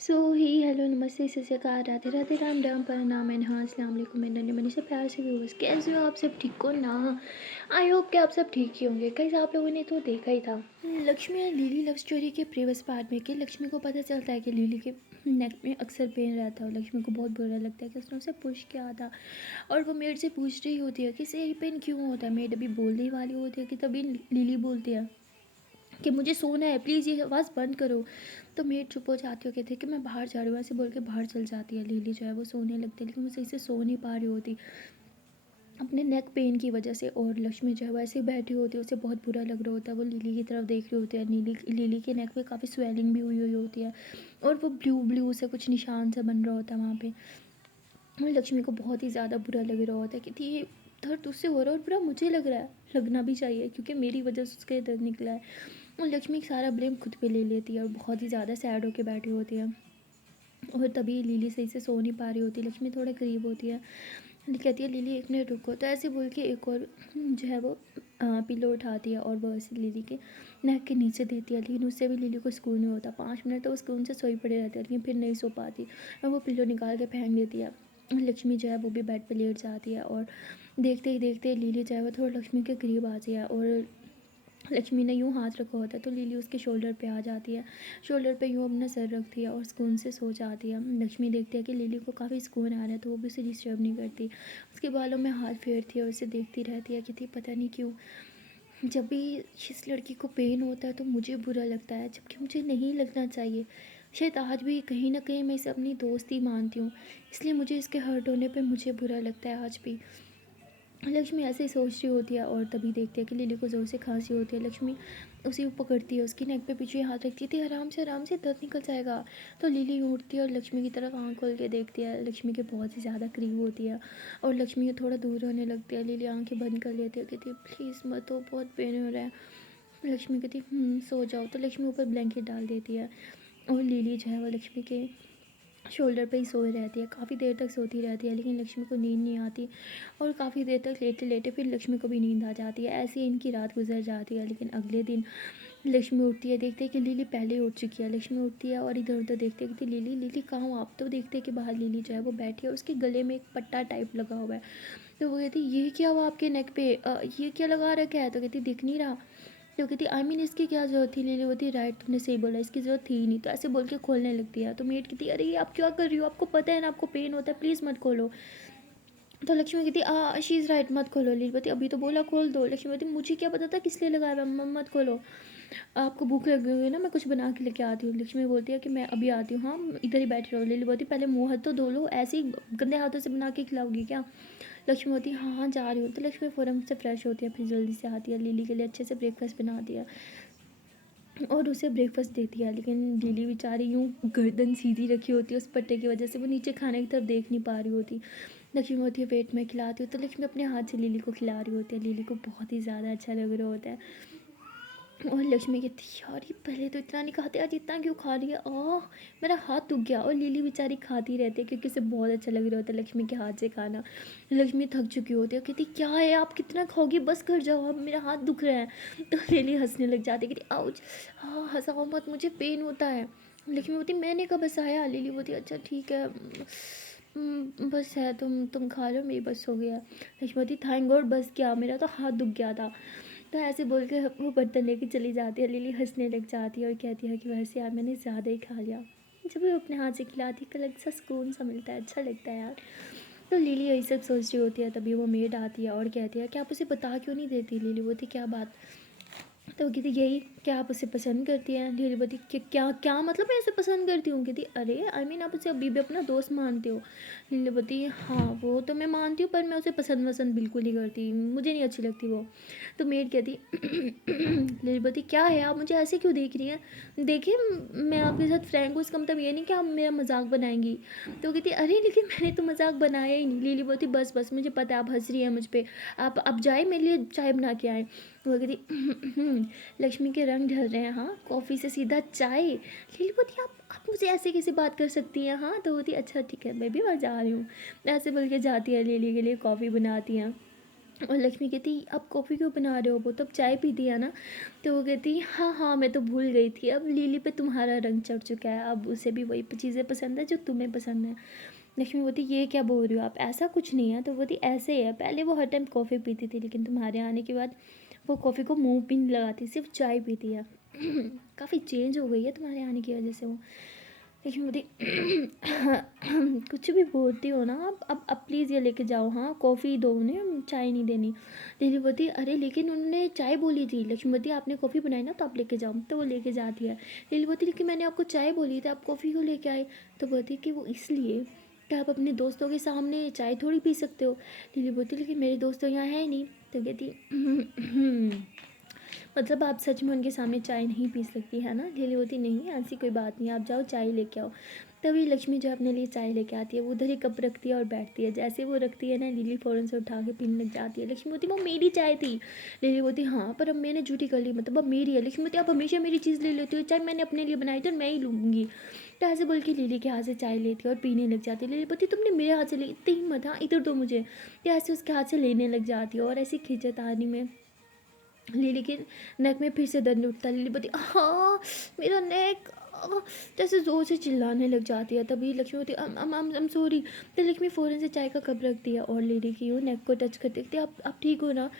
सो ही hello नमस्ते सत श्री अकाल राधे राधे राम राम परनाम एंड हाँ अस्सलाम वालेकुम मेरे नन्हे मुन्ने से प्यार से व्यूअर्स कैसे हो आप सब ठीक हो ना। आई होप कि आप सब ठीक ही होंगे। कई आप लोगों ने तो देखा ही था लक्ष्मी और लिली लव स्टोरी के प्रीवियस पार्ट में कि लक्ष्मी को पता चलता है कि लिली के नेक में अक्सर पेन रहता है और लक्ष्मी को बहुत बुरा लगता है कि उसने उसे पुश किया था। और वो मेड से पूछ रही होती है कि सही पेन क्यों होता है। मेड अभी बोलने वाली होती है कि तभी लिली बोलती है कि मुझे सोना है, प्लीज़ ये आवाज़ बंद करो। तो मेड चुप हो जाती हो, कहती है कि मैं बाहर जा रही हूँ, ऐसे बोल के बाहर चल जाती है। लिली जो है वो सोने लगती है लेकिन वो सही से सो नहीं पा रही होती अपने नेक पेन की वजह से। और लक्ष्मी जो है वो ऐसे ही बैठी होती है, उसे बहुत बुरा लग रहा होता है। वो लिली की तरफ देख रही होती है। लिली के नेक पे काफ़ी स्वेलिंग भी हुई हुई होती है और वो ब्लू ब्लू से कुछ निशान सा बन रहा होता है वहाँ पे। और लक्ष्मी को बहुत ही ज़्यादा बुरा लग रहा होता है कि ये दर्द उससे हो रहा है और बुरा मुझे लग रहा है, लगना भी चाहिए क्योंकि मेरी वजह से उसका दर्द निकला है। और लक्ष्मी सारा ब्लेम खुद पे ले लेती है और बहुत ही ज़्यादा सैड होकर बैठी होती है। और तभी लिली सही से सो नहीं पा रही होती। लक्ष्मी थोड़ा करीब होती है, कहती है लिली एक मिनट रुको। तो ऐसे बोल के एक और जो है वो पिलो उठाती है और वो ऐसे लिली के नेक के नीचे देती है। लेकिन उससे भी लिली को सुकून नहीं होता। 5 मिनट तो वो सुकून से सोई पड़े रहती है लेकिन फिर नहीं सो पाती और वो पिलो निकाल के फेंक देती है। लक्ष्मी जो है वो भी बेड पर लेट जाती है और देखते ही देखते लिली जो है वो थोड़ा लक्ष्मी के करीब आ जाती है। और लक्ष्मी ने यूँ हाथ रखा होता है तो लिली उसके शोल्डर पे आ जाती है। शोल्डर पे यूँ अपना सर रखती है और सुकून से सो जाती है। लक्ष्मी देखती है कि लिली को काफ़ी सुकून आ रहा है तो वो भी उसे डिस्टर्ब नहीं करती। उसके बालों में हाथ फेरती है और उसे देखती रहती है कि पता नहीं क्यों जब भी इस लड़की को पेन होता है तो मुझे बुरा लगता है, जबकि मुझे नहीं लगना चाहिए। शायद आज भी कहीं ना कहीं मैं इसे अपनी दोस्ती मानती हूँ, इसलिए मुझे इसके हर्ट होने पे मुझे बुरा लगता है आज भी। लक्ष्मी ऐसे ही सोच रही होती है और तभी देखती है कि लिली को ज़ोर से खांसी होती है। लक्ष्मी उसे पकड़ती है, उसकी नेक पे पीछे हाथ रखती थी, आराम से दर्द निकल जाएगा। तो लिली उठती है और लक्ष्मी की तरफ आँख खोल के देखती है। लक्ष्मी के बहुत ही ज़्यादा करीब होती है और लक्ष्मी थोड़ा दूर होने लगती है। लिली आँखें बंद कर लेती है, कहती है प्लीज़ मत हो, बहुत पेन हो रहा है। लक्ष्मी कहती सो जाओ। तो लक्ष्मी ऊपर ब्लैंकेट डाल देती है और लिली जो है वो लक्ष्मी के शोल्डर पे ही सोए रहती है। काफ़ी देर तक सोती रहती है लेकिन लक्ष्मी को नींद नहीं आती और काफ़ी देर तक लेटे लेटे फिर लक्ष्मी को भी नींद आ जाती है। ऐसे ही इनकी रात गुजर जाती है। लेकिन अगले दिन लक्ष्मी उठती है, देखते हैं कि लिली पहले ही उठ चुकी है। लक्ष्मी उठती है और इधर उधर देखते हैं कि लिली लिली कहाँ हो आप। तो देखते हैं कि बाहर लिली जो है वो बैठी है, उसके गले में एक पट्टा टाइप लगा हुआ है। तो वो कहती ये क्या हुआ आपके नेक पे, ये क्या लगा रखा है। तो कहती दिख नहीं रहा। तो कहती आई मीन इसकी क्या ज़रूरत थी। लिली होती राइट तुमने सही बोला, इसकी ज़रूरत थी ही नहीं। तो ऐसे बोल के खोलने लगती है। तो मेड कहती अरे ये आप क्या कर रही हो, आपको पता है ना आपको पेन होता है, प्लीज़ मत खोलो। तो लक्ष्मी कहती शी इज़ राइट मत खोलो। लिली बोलती अभी तो बोला खोल दो। लक्ष्मी बोलती मुझे क्या पता था किस लिए लगाया हुआ है, मत खोलो। आपको भूख लगी हुई है ना, मैं कुछ बना के लेके आती हूँ। लक्ष्मी बोलती है कि मैं अभी आती हूँ, हाँ इधर ही बैठी रहो। लिली बोलती पहले मुँह हाथ तो धो लो, ऐसे ही गंदे हाथों से बना के खिलाओगी क्या। लक्ष्मी होती है हाँ हाँ जा रही हूँ। तो लक्ष्मी फ़ौरन से फ्रेश होती है, फिर जल्दी से आती है, लिली के लिए अच्छे से ब्रेकफास्ट बनाती है और उसे ब्रेकफास्ट देती है। लेकिन लिली बेचारी यूँ गर्दन सीधी रखी होती है उस पट्टे की वजह से, वो नीचे खाने की तरफ देख नहीं पा रही होती। लक्ष्मी होती है वेट में खिलाती हूँ। तो लक्ष्मी अपने हाथ से लिली को खिला रही होती है। लिली को बहुत ही ज़्यादा अच्छा लग रहा होता है और लक्ष्मी कहती यार ये पहले तो इतना नहीं खाते, आज इतना क्यों खा रही है, मेरा हाथ दुख गया। और लिली बेचारी खाती रहती है क्योंकि उसे बहुत अच्छा लग रहा होता है लक्ष्मी के हाथ से खाना। लक्ष्मी थक चुकी होती है, कहती क्या है आप कितना खाओगी, बस कर जाओ, अब मेरा हाथ दुख रहा है। तो लिली हंसने लग जाती है, कहती आउच, हाँ हंसाओ मत, मुझे पेन होता है। लक्ष्मी बोलती मैंने कब हंसाया। लिली बोलती अच्छा ठीक है, बस है, तुम खा लो, मेरी बस हो गया। लक्ष्मी बोलती थैंक गॉड, बस क्या, मेरा तो हाथ दुख गया था। तो ऐसे बोल के वो बर्तन लेके चली जाती है। लिली हंसने लग जाती है और कहती है कि वैसे यार मैंने ज़्यादा ही खा लिया। जब वो अपने हाथ से खिलाती है अलग सा सुकून सा मिलता है, अच्छा लगता है यार। तो लिली यही सब सोच रही होती है, तभी वो मेड आती है और कहती है कि आप उसे बता क्यों नहीं देती। लिली बोलती क्या बात। तो वो कहती यही क्या आप उसे पसंद करती हैं। लिली बोलती कि क्या क्या मतलब मैं उसे पसंद करती हूँ। कहती अरे आई मीन आप उसे अभी भी अपना दोस्त मानते हो। लिली बोलती हाँ वो तो मैं मानती हूँ पर मैं उसे पसंद वसंद बिल्कुल नहीं करती, मुझे नहीं अच्छी लगती वो। तो मेड कहती लिली बोलती क्या है आप मुझे ऐसे क्यों देख रही हैं, देखिए मैं आपके साथ फ्रैंक हूँ, इसका मतलब ये नहीं कि आप मेरा मजाक बनाएंगी। तो वो कहती अरे लेकिन मैंने तो मजाक बनाया ही नहीं। लिली बोलती बस बस मुझे पता है आप हंस रही हैं मुझ पर, आप अब जाए मेरे लिए चाय बना के आए। वो कहती लक्ष्मी के रंग ढल रहे हैं, हाँ कॉफ़ी से सीधा चाय। लिली बोलती आप मुझे ऐसे कैसे बात कर सकती हैं। हाँ तो बोलती अच्छा ठीक है मैं भी वहाँ जा रही हूँ। ऐसे बोल के जाती है, लिली के लिए कॉफ़ी बनाती हैं। और लक्ष्मी कहती आप कॉफ़ी क्यों बना रहे हो, वो तब चाय पीती है ना। तो वो कहती हाँ हाँ मैं तो भूल गई थी, अब लिली पे तुम्हारा रंग चढ़ चुका है, अब उसे भी वही चीज़ें पसंद है जो तुम्हें पसंद है। लक्ष्मी बोलती ये क्या बोल रही हो आप, ऐसा कुछ नहीं है। तो बोलती ऐसे ही है, पहले वो हर टाइम कॉफ़ी पीती थी लेकिन तुम्हारे आने के बाद वो कॉफ़ी को मुंह भी नहीं लगाती, सिर्फ चाय पीती है। काफ़ी चेंज हो गई है तुम्हारे आने की वजह से वो। लेकिन बोलती कुछ भी बोलती हो ना आप, अब प्लीज़ ये लेके जाओ, हाँ कॉफ़ी दो उन्हें, चाय नहीं देनी। लिली बोलती अरे लेकिन उन्होंने चाय बोली थी। लक्ष्मी बोलती आपने कॉफ़ी बनाई ना तो आप लेके जाओ, तो वो लेके जाती है। लिली बोलती लेकिन मैंने आपको चाय बोली थी, आप कॉफ़ी क्यों लेके आए। तो बोलती कि वो इसलिए कि आप अपने दोस्तों के सामने चाय थोड़ी पी सकते हो। लिली बोलती लेकिन मेरे दोस्त तो यहाँ है ही नहीं। तो कहती मतलब आप सच में उनके सामने चाय नहीं पी सकती है ना। लिली होती नहीं ऐसी कोई बात नहीं, आप जाओ चाय लेके आओ। तभी लक्ष्मी जो अपने लिए चाय लेके आती है, वो उधर ही कप रखती है और बैठती है। जैसे वो रखती है ना, लिली फ़ौरन से उठा के पीने लग जाती है। लक्ष्मी होती वो मेरी चाय थी। लिली बोलती हाँ पर अब मैंने झूठी कर ली, मतलब अब मेरी है। लक्ष्मी होती आप हमेशा मेरी चीज़ ले लेती हो, चाहे मैंने अपने लिए बनाई थी और मैं ही लूँगी। तो ऐसे बोल के लिली के हाथ से चाय लेती है और पीने लग जाती है। लिली बोलती तुमने मेरे हाथ से ली, इतनी हिम्मत, हाँ इधर दो मुझे। तो ऐसे उसके हाथ से लेने लग जाती है और ऐसी खींचतानी में लिली के नेक में फिर से दर्द उठता है। लिली बोलती हाँ मेरा नेक, जैसे ज़ोर से चिल्लाने लग जाती है। तभी लक्ष्मी बोलती I'm सॉरी। तो लक्ष्मी फ़ौरन से चाय का कप रखती है और लिली की वो नेक को टच करती है, आप ठीक हो ना।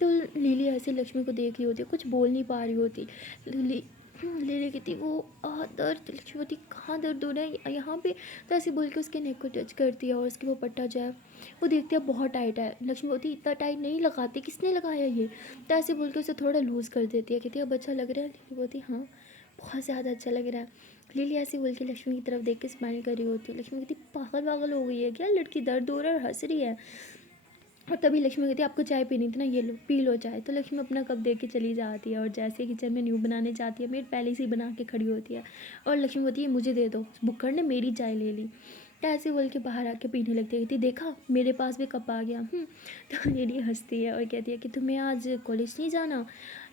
तो लिली ऐसे लक्ष्मी को देख रही होती है, कुछ बोल नहीं पा रही होती। लिली लिली कहती वो दर्द। लक्ष्मी बोलती कहाँ दर्द हो रहा है यहाँ पे। तो ऐसे बोल के उसके नेक को टच करती है और उसके वो पट्टा जो है वो देखती है बहुत टाइट है। लक्ष्मी बोलती इतना टाइट नहीं लगाती, किसने लगाया ये। तो ऐसे बोल के उसे थोड़ा लूज़ कर देती है। कहती है अब अच्छा लग रहा है। लिली बोलती हाँ बहुत ज़्यादा अच्छा लग रहा है। लिली ऐसे बोल के लक्ष्मी की तरफ देख के स्माइल कर रही होती है। लक्ष्मी कहती पागल पागल हो गई है क्या, लड़की दर्द हो रहा है और हंस रही है। और तभी लक्ष्मी कहती है आपको चाय पीनी थी ना, ये लो पी लो चाय। तो लक्ष्मी अपना कप दे के चली जाती है और जैसे किचन में न्यू बनाने जाती है, मेड पहले से ही बना के खड़ी होती है और लक्ष्मी बोलती है मुझे दे दो, बुक्कड़ ने मेरी चाय ले ली। तो ऐसे बोल के बाहर आके पीने लगती है। कहती देखा मेरे पास भी कप आ गया। तो लेडी हंसती है और कहती है कि तुम्हें आज कॉलेज नहीं जाना।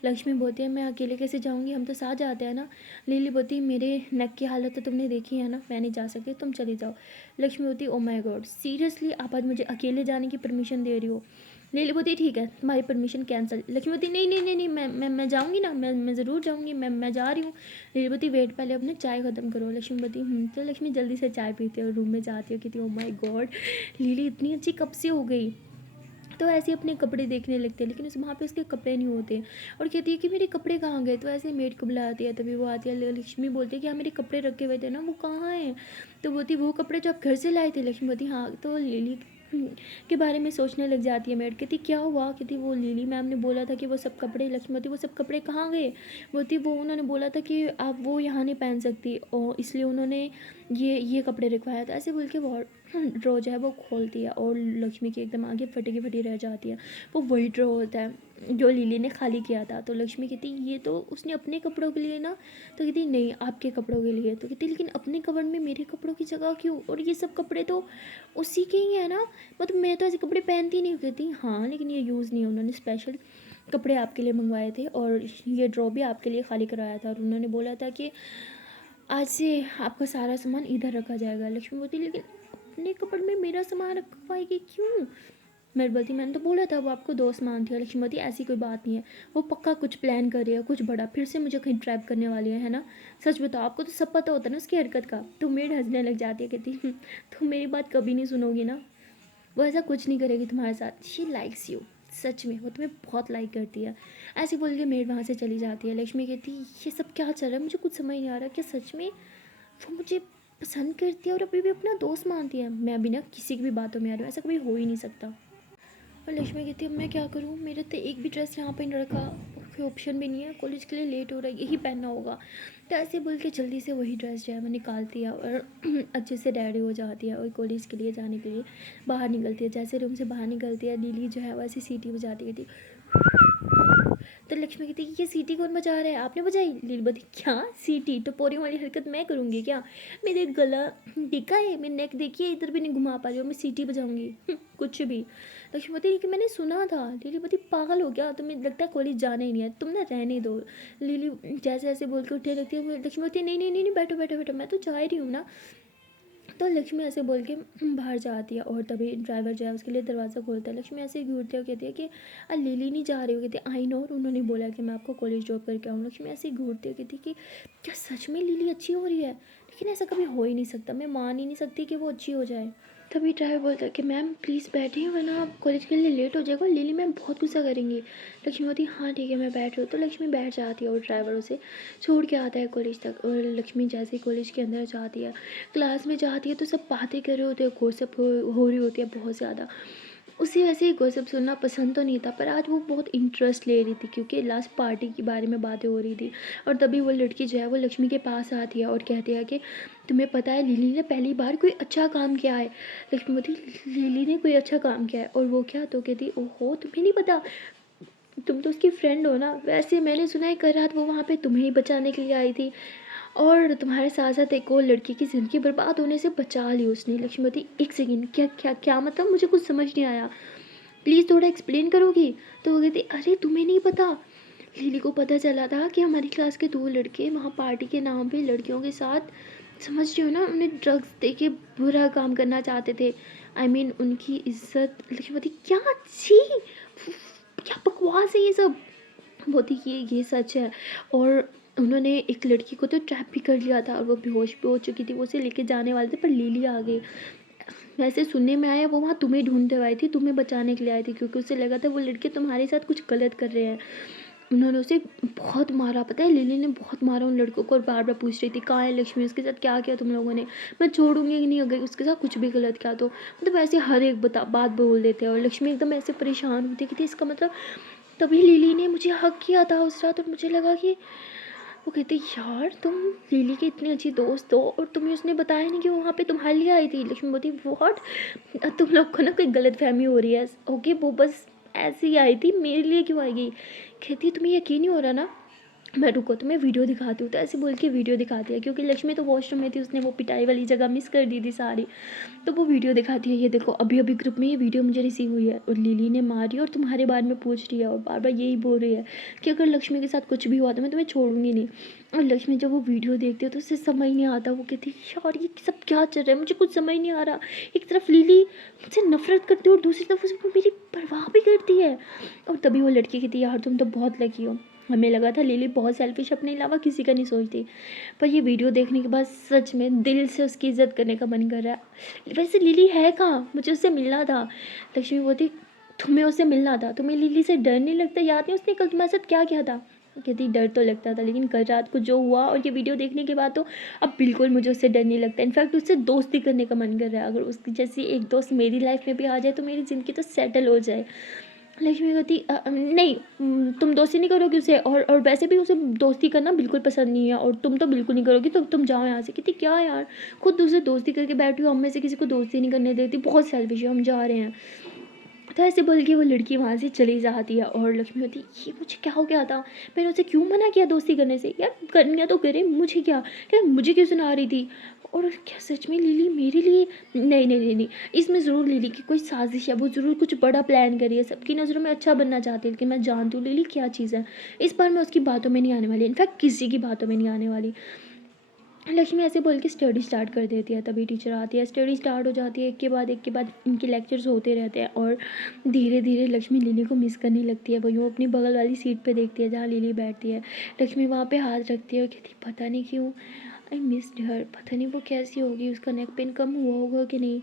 लक्ष्मी बोलती है मैं अकेले कैसे जाऊँगी, हम तो साथ जाते हैं ना। लिली बोलती मेरे नेक की हालत तो तुमने देखी है ना, मैं नहीं जा सकती, तुम चली जाओ। लक्ष्मी बोलती ओ माय गॉड सीरियसली आप आज मुझे अकेले जाने की परमिशन दे रही हो। लिली बोलती ठीक है तुम्हारी परमिशन कैंसिल। लक्ष्मी बोलती नहीं नहीं नहीं नहीं मैं जाऊँगी ना, मैं ज़रूर जाऊँगी, मैं जा रही हूँ। लिली बोलती वेट पहले अपने चाय ख़त्म करो। लक्ष्मी बोलती तो लक्ष्मी जल्दी से चाय पीती है और रूम में जाती है। कहती ओ माय गॉड लिली इतनी अच्छी कब से हो गई। तो ऐसे अपने कपड़े देखने लगते हैं लेकिन उस वहाँ पे उसके कपड़े नहीं होते और कहती है कि मेरे कपड़े कहाँ गए। तो ऐसे मेड को बुलाती है, तभी वो आती है। लक्ष्मी बोलती है कि हाँ मेरे कपड़े रखे हुए थे ना, वो कहाँ हैं। तो बोलती वो कपड़े जो आप घर से लाए थे। लक्ष्मी बोलती हाँ। तो लिली के बारे में सोचने लग जाती है मेड। कहती क्या हुआ। कहती वो लिली मैम ने बोला था कि वो सब कपड़े। लक्ष्मी बोलती वो सब कपड़े कहाँ गए। बोलती वो उन्होंने बोला था कि आप वो यहाँ नहीं पहन सकती और इसलिए उन्होंने ये कपड़े रखवाया था। ऐसे बोल के वो ड्रॉ जो है वो खोलती है और लक्ष्मी की एकदम आगे फटी की फटी रह जाती है। वो वही ड्रॉ होता है जो लिली ने खाली किया था। तो लक्ष्मी कहती ये तो उसने अपने कपड़ों के लिए ना। तो कहती नहीं आपके कपड़ों के लिए। तो कहती लेकिन अपने कवर्ड में मेरे कपड़ों की जगह क्यों, और ये सब कपड़े तो उसी के ही है ना, मतलब मैं तो ऐसे कपड़े पहनती नहीं। कहती हाँ लेकिन ये यूज़ नहीं है, उन्होंने स्पेशल कपड़े आपके लिए मंगवाए थे और ये ड्रॉ भी आपके लिए खाली करवाया था और उन्होंने बोला था कि आज से आपका सारा सामान इधर रखा जाएगा। लक्ष्मी बोलती लेकिन अपने कपड़ में मेरा सामान रखवाएगी क्यों। मैं बोलती मैंने तो बोला था वो आपको दोस्त मानती है। लक्ष्मी बोलती ऐसी कोई बात नहीं है, वो पक्का कुछ प्लान कर रही है, कुछ बड़ा फिर से मुझे कहीं ट्रैप करने वाली है ना। सच बताओ आपको तो सब पता होता है ना उसकी हरकत का। तो मेड हंसने लग जाती है। कहती तुम मेरी बात कभी नहीं सुनोगी ना, वो ऐसा कुछ नहीं करेगी तुम्हारे साथ। शी लाइक्स यू, सच में वो तुम्हें बहुत लाइक करती है। ऐसे बोल के मेड वहाँ से चली जाती है। लक्ष्मी कहती ये सब क्या चल रहा है, मुझे कुछ समझ नहीं आ रहा कि सच में वो मुझे पसंद करती है और अभी भी अपना दोस्त मानती है। मैं अभी ना किसी की भी बातों में आ रही हूँ, ऐसा कभी हो ही नहीं सकता। और लक्ष्मी कहती है अब मैं क्या करूँ, मेरे तो एक भी ड्रेस यहाँ पे नहीं रखा, कोई ऑप्शन भी नहीं है, कॉलेज के लिए लेट हो रहा है, यही पहनना होगा। तो ऐसे बोल के जल्दी से वही ड्रेस जो है वो निकालती है और अच्छे से रेडी हो जाती है और कॉलेज के लिए जाने के लिए बाहर निकलती है। जैसे रूम से बाहर निकलती है लिली जो है वो ऐसी सीटी बजाती थी। तो लक्ष्मी कहती ये सीटी कौन बजा रहा है, आपने बजाई। लिली बोलती क्या सीटी, तो पोरी वाली हरकत मैं करूँगी क्या, मेरे गला देखा है, मेरी नेक देखिए, इधर भी नहीं घुमा पा रही हूँ, मैं सीटी बजाऊँगी कुछ भी। लक्ष्मी बोलती कि मैंने सुना था। लिली बोलती पागल हो गया, तुम्हें लगता है कॉलेज जाना ही नहीं है, तुम ना रहने दो। लिली जैसे ऐसे बोल के उठे लगती है। लक्ष्मी बोलती नहीं नहीं नहीं नहीं बैठो बैठो बैठो, मैं तो जा ही रही हूँ ना। तो लक्ष्मी ऐसे बोल के बाहर जाती है और तभी ड्राइवर जो है उसके लिए दरवाज़ा खोलता है। लक्ष्मी ऐसे ही घूरती है और कहती है कि लिली नहीं जा रही हो? कहती आई नो, और उन्होंने बोला कि मैं आपको कॉलेज ड्रॉप करके आऊँ। लक्ष्मी ऐसे ही घूरती है, कहती कि क्या सच में लिली अच्छी हो रही है? लेकिन ऐसा कभी हो ही नहीं सकता, मैं मान ही नहीं सकती कि वो अच्छी हो जाए। तभी ड्राइवर बोलता है कि मैम प्लीज़ बैठिए, वरना आप कॉलेज के लिए लेट हो जाएगा, लिली मैम बहुत गुस्सा करेंगी। लक्ष्मी बोलती हाँ ठीक है मैं बैठ रही हूँ। तो लक्ष्मी बैठ जाती है और ड्राइवर उसे छोड़ के आता है कॉलेज तक। और लक्ष्मी जैसे ही कॉलेज के अंदर जाती है, क्लास में जाती है, तो सब बातें कर रहे होते हैं, गॉसिप हो रही होती है बहुत ज़्यादा। उसे वैसे ही गॉसिप सुनना पसंद तो नहीं था, पर आज वो बहुत इंटरेस्ट ले रही थी क्योंकि लास्ट पार्टी के बारे में बातें हो रही थी। और तभी वो लड़की जो है वो लक्ष्मी के पास आती है और कहती है कि तुम्हें पता है लिली ने पहली बार कोई अच्छा काम किया है। लक्ष्मी बोलती लिली ने कोई अच्छा काम किया है? और वो क्या? तो कहती ओहो तुम्हें नहीं पता, तुम तो उसकी फ्रेंड हो ना। वैसे मैंने सुना है कल रात वो वहाँ पे तुम्हें ही बचाने के लिए आई थी, और तुम्हारे साथ साथ एक और लड़की की ज़िंदगी बर्बाद होने से बचा ली उसने। लक्ष्मीवती एक सेकेंड, क्या क्या क्या मतलब? मुझे कुछ समझ नहीं आया, प्लीज़ थोड़ा एक्सप्लेन करोगी? तो वो कहती अरे तुम्हें नहीं पता, लिली को पता चला था कि हमारी क्लास के 2 लड़के वहाँ पार्टी के नाम पे लड़कियों के साथ, समझ रही हो ना, उन्हें ड्रग्स दे के बुरा काम करना चाहते थे। आई मीन उनकी इज्जत। लक्ष्मीवती क्या? छी, क्या बकवास है ये सब। बहुत ही ये सच है। और उन्होंने एक लड़की को तो ट्रैप भी कर लिया था और वो बेहोश भी हो चुकी थी, वो उसे लेके जाने वाले थे पर लिली आ गई। वैसे सुनने में आया वो वहाँ तुम्हें ढूंढते हुए आई थी, तुम्हें बचाने के लिए आई थी, क्योंकि उसे लगा था वो लड़के तुम्हारे साथ कुछ गलत कर रहे हैं। उन्होंने उसे बहुत मारा, पता है लिली ने बहुत मारा उन लड़कों को, और बार बार पूछ रही थी कहाँ है लक्ष्मी, उसके साथ क्या किया तुम लोगों ने, मैं छोड़ूंगी कि नहीं अगर उसके साथ कुछ भी गलत किया तो। मतलब ऐसे हर एक बात बोल देते हैं और लक्ष्मी एकदम ऐसे परेशान होती कि थी इसका मतलब। तभी लिली ने मुझे हक किया था उस रात और मुझे लगा कि, वो कहती यार तुम लिली की इतनी अच्छी दोस्त हो और तुम्हें उसने बताया नहीं कि वो वहाँ पे तुम्हारे लिए आई थी। लक्ष्मी बोलती व्हाट, तुम लोग को ना कोई गलत फहमी हो रही है, ओके वो बस ऐसे ही आई थी, मेरे लिए क्यों आएगी? कहती तुम्हें यकीन नहीं हो रहा ना, मैं रुको तुम्हें वीडियो दिखाती हूँ। तो ऐसे बोल के वीडियो दिखाती है, क्योंकि लक्ष्मी तो वॉशरूम में थी, उसने वो पिटाई वाली जगह मिस कर दी थी सारी। तो वो वीडियो दिखाती है, ये देखो अभी अभी ग्रुप में ये वीडियो मुझे रिसीव हुई है और लिली ने मारी और तुम्हारे बारे में पूछ रही है और बार बार यही बोल रही है कि अगर लक्ष्मी के साथ कुछ भी हुआ तो मैं तुम्हें छोड़ूंगी नहीं। और लक्ष्मी जब वो वीडियो देखती है तो उससे समझ नहीं आता, वो कहती यार ये सब क्या चल रहा है, मुझे कुछ समझ नहीं आ रहा। एक तरफ लिली मुझसे नफरत करती है और दूसरी तरफ वो मेरी परवाह भी करती है। और तभी वो लड़की कहती है यार तुम तो बहुत लकी हो, हमें लगा था लिली बहुत सेल्फिश, अपने अलावा किसी का नहीं सोचती, पर ये वीडियो देखने के बाद सच में दिल से उसकी इज्जत करने का मन कर रहा है। वैसे लिली है कहाँ, मुझे उससे मिलना था। लक्ष्मी बोलती तुम्हें उससे मिलना था, तुम्हें लिली से डर नहीं लगता? याद नहीं उसने कल तुम्हारे साथ क्या किया था? कहती डर तो लगता था, लेकिन कल रात को जो हुआ और ये वीडियो देखने के बाद तो अब बिल्कुल मुझे उससे डर नहीं लगता। इनफैक्ट उससे दोस्ती करने का मन कर रहा है, अगर उसकी जैसी एक दोस्त मेरी लाइफ में भी आ जाए तो मेरी ज़िंदगी तो सेटल हो जाए। लक्ष्मी कहती नहीं, तुम दोस्ती नहीं करोगी उसे, और वैसे भी उसे दोस्ती करना बिल्कुल पसंद नहीं है और तुम तो बिल्कुल नहीं करोगी, तो तुम जाओ यहाँ से। कहती क्या यार, खुद दूसरे दोस्ती करके बैठी हो, हम में से किसी को दोस्ती नहीं करने देती, बहुत सेल्फिश है, हम जा रहे हैं। तो ऐसे बोल के वो लड़की वहाँ से चली जाती है और लक्ष्मी होती ये मुझे क्या हो गया था, मैंने उसे क्यों मना किया दोस्ती करने से? यार करना तो करे, मुझे क्या, क्या मुझे क्यों सुना रही थी? और क्या सच में लिली मेरे लिए? नहीं नहीं नहीं नहीं, इसमें ज़रूर लिली की कोई साजिश है, वो ज़रूर कुछ बड़ा प्लान करी है, सबकी नज़रों में अच्छा बनना चाहती है, लेकिन मैं जानती हूँ लिली क्या चीज़ है। इस बार मैं उसकी बातों में नहीं आने वाली, इनफैक्ट किसी की बातों में नहीं आने वाली। लक्ष्मी ऐसे बोल के स्टडी स्टार्ट कर देती है, तभी टीचर आती है, स्टडी स्टार्ट हो जाती है, एक के बाद इनके लेक्चर्स होते रहते हैं और धीरे धीरे लक्ष्मी लिली को मिस करने लगती है। वो यूँ अपनी बगल वाली सीट पे देखती है जहाँ लिली बैठती है। लक्ष्मी वहाँ पे हाथ रखती है और कहती पता नहीं क्यों आई मिस्ड हर, पता नहीं वो कैसी होगी, उसका नेक पेन कम हुआ होगा कि नहीं,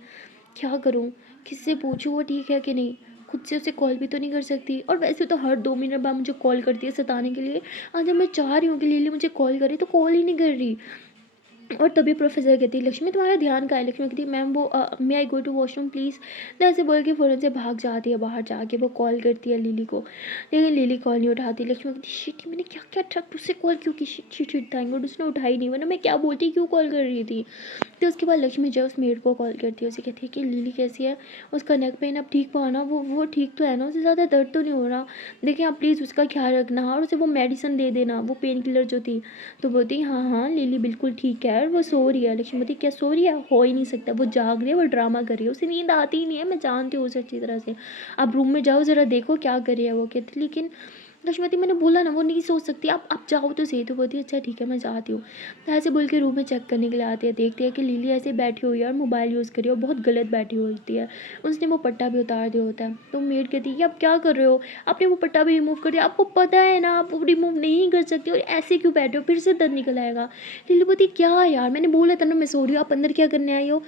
क्या करूँ, किससे पूछूँ वो ठीक है कि नहीं, खुद से उसे कॉल भी तो नहीं कर सकती, और वैसे तो हर 2 मिनट बाद मुझे कॉल करती है सताने के लिए। आज जब मैं चाह रही हूँ कि लिली मुझे कॉल करे तो कॉल ही नहीं कर रही। और तभी प्रोफेसर कहती लक्ष्मी तुम्हारा ध्यान कहाँ है? लक्ष्मी कहती मैम वो मे आई गो टू वॉशरूम प्लीज़। तो ऐसे बोल के फ़ौरन से भाग जाती है, बाहर जाके वो कॉल करती है लिली को, लेकिन लिली कॉल नहीं उठाती। लक्ष्मी कहती शिट मैंने क्या क्या ट्रक उससे कॉल क्यों की, shit shit shit thank God उसने उठाई नहीं, वरना मैं क्या बोलती क्यों कॉल कर रही थी। तो उसके बाद लक्ष्मी जो उस मेड को कॉल करती है, उसे कहती है कि लिली कैसी है, उसका नेक पेन अब ठीक हुआ ना, वो ठीक तो है ना, उसे ज़्यादा दर्द तो नहीं हो रहा, देखिए आप प्लीज़ उसका ख्याल रखना और उसे वो मेडिसिन दे देना, वो पेन किलर जो थी। तो बोलती हाँ हाँ लिली बिल्कुल ठीक है और वो सो रही है। लक्ष्मी बोलती क्या सो रही है, हो ही नहीं सकता, वो जाग रही है, वो ड्रामा कर रही है, उसे नींद आती ही नहीं है, मैं जानती हूँ उसे अच्छी तरह से। आप रूम में जाओ ज़रा देखो क्या कर रही है वो। कहती लेकिन लक्ष्मीवती मैंने बोला ना वो नहीं सोच सकती, आप जाओ तो सही। तो बोलती है अच्छा ठीक है मैं जाती हूँ। तो ऐसे बोल के रूम में चेक करने के लिए आती है, देखती है कि लिली ऐसे बैठी हुई है और मोबाइल यूज़ करी है और बहुत गलत बैठी हुई होती है। उसने वो पट्टा भी उतार दिया होता है। तो मेड कहती है कि आप क्या कर रहे हो, आपने वो पट्टा भी रिमूव कर दिया, आपको पता है ना आप रिमूव नहीं कर सकते और ऐसे क्यों बैठे हो, फिर से दर्द निकल आएगा। लिली बोलती क्या यार मैंने बोला था ना मैं सो रही हूँ, आप अंदर क्या करने आई हो।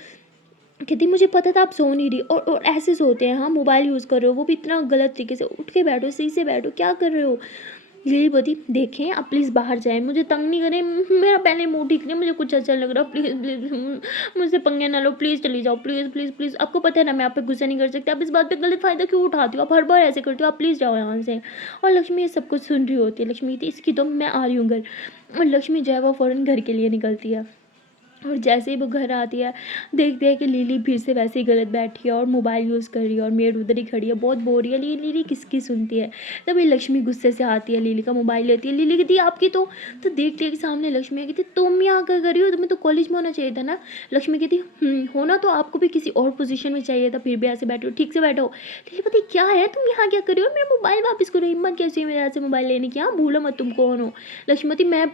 कहती मुझे पता था आप सो नहीं रही, और ऐसे सोते हैं, हाँ मोबाइल यूज़ कर रहे हो वो भी इतना गलत तरीके से, उठ के बैठो सही से बैठो, क्या कर रहे हो। लिली बोली देखें आप प्लीज़ बाहर जाएं, मुझे तंग नहीं करें, मेरा पहले मूड ठीक नहीं, मुझे कुछ अच्छा लग रहा, प्लीज़ प्लीज़ मुझसे पंगे ना लो, प्लीज़ चली जाओ, प्लीज़ प्लीज़ प्लीज़। आपको पता है ना मैं आप पे गुस्सा नहीं कर सकती, आप इस बात पे गलत फ़ायदा क्यों उठाती हो, आप हर बार ऐसे करती हो, आप प्लीज़ जाओ यहाँ से। और लक्ष्मी ये सब कुछ सुन रही होती है। लक्ष्मी कहती इसकी तो मैं आ रही हूँ घर। और लक्ष्मी जो है वो फ़ौरन घर के लिए निकलती है। और जैसे ही वो घर आती है देखते हैं कि लिली फिर से वैसे ही गलत बैठी है और मोबाइल यूज़ कर रही है और मेड उधर ही खड़ी है, बहुत बोर रही है। लिली किसकी सुनती है। तभी लक्ष्मी गुस्से से आती है, लिली का मोबाइल लेती है। लिली कहती है आपकी तो देखती है कि सामने लक्ष्मी है। कहती तुम यहाँ क्या कर रही हो, तुम्हें तो कॉलेज में होना चाहिए था ना। लक्ष्मी कहती होना तो आपको भी किसी और पोजीशन में चाहिए था, फिर भी ऐसे बैठो, ठीक से बैठो। लिली कहती क्या है तुम यहाँ क्या कर रही हो, मेरा मोबाइल वापस करो, हिम्मत कैसी है मेरे यहाँ से मोबाइल लेने की, हाँ भूलो मत तुम कौन हो। लक्ष्मी कहती मैं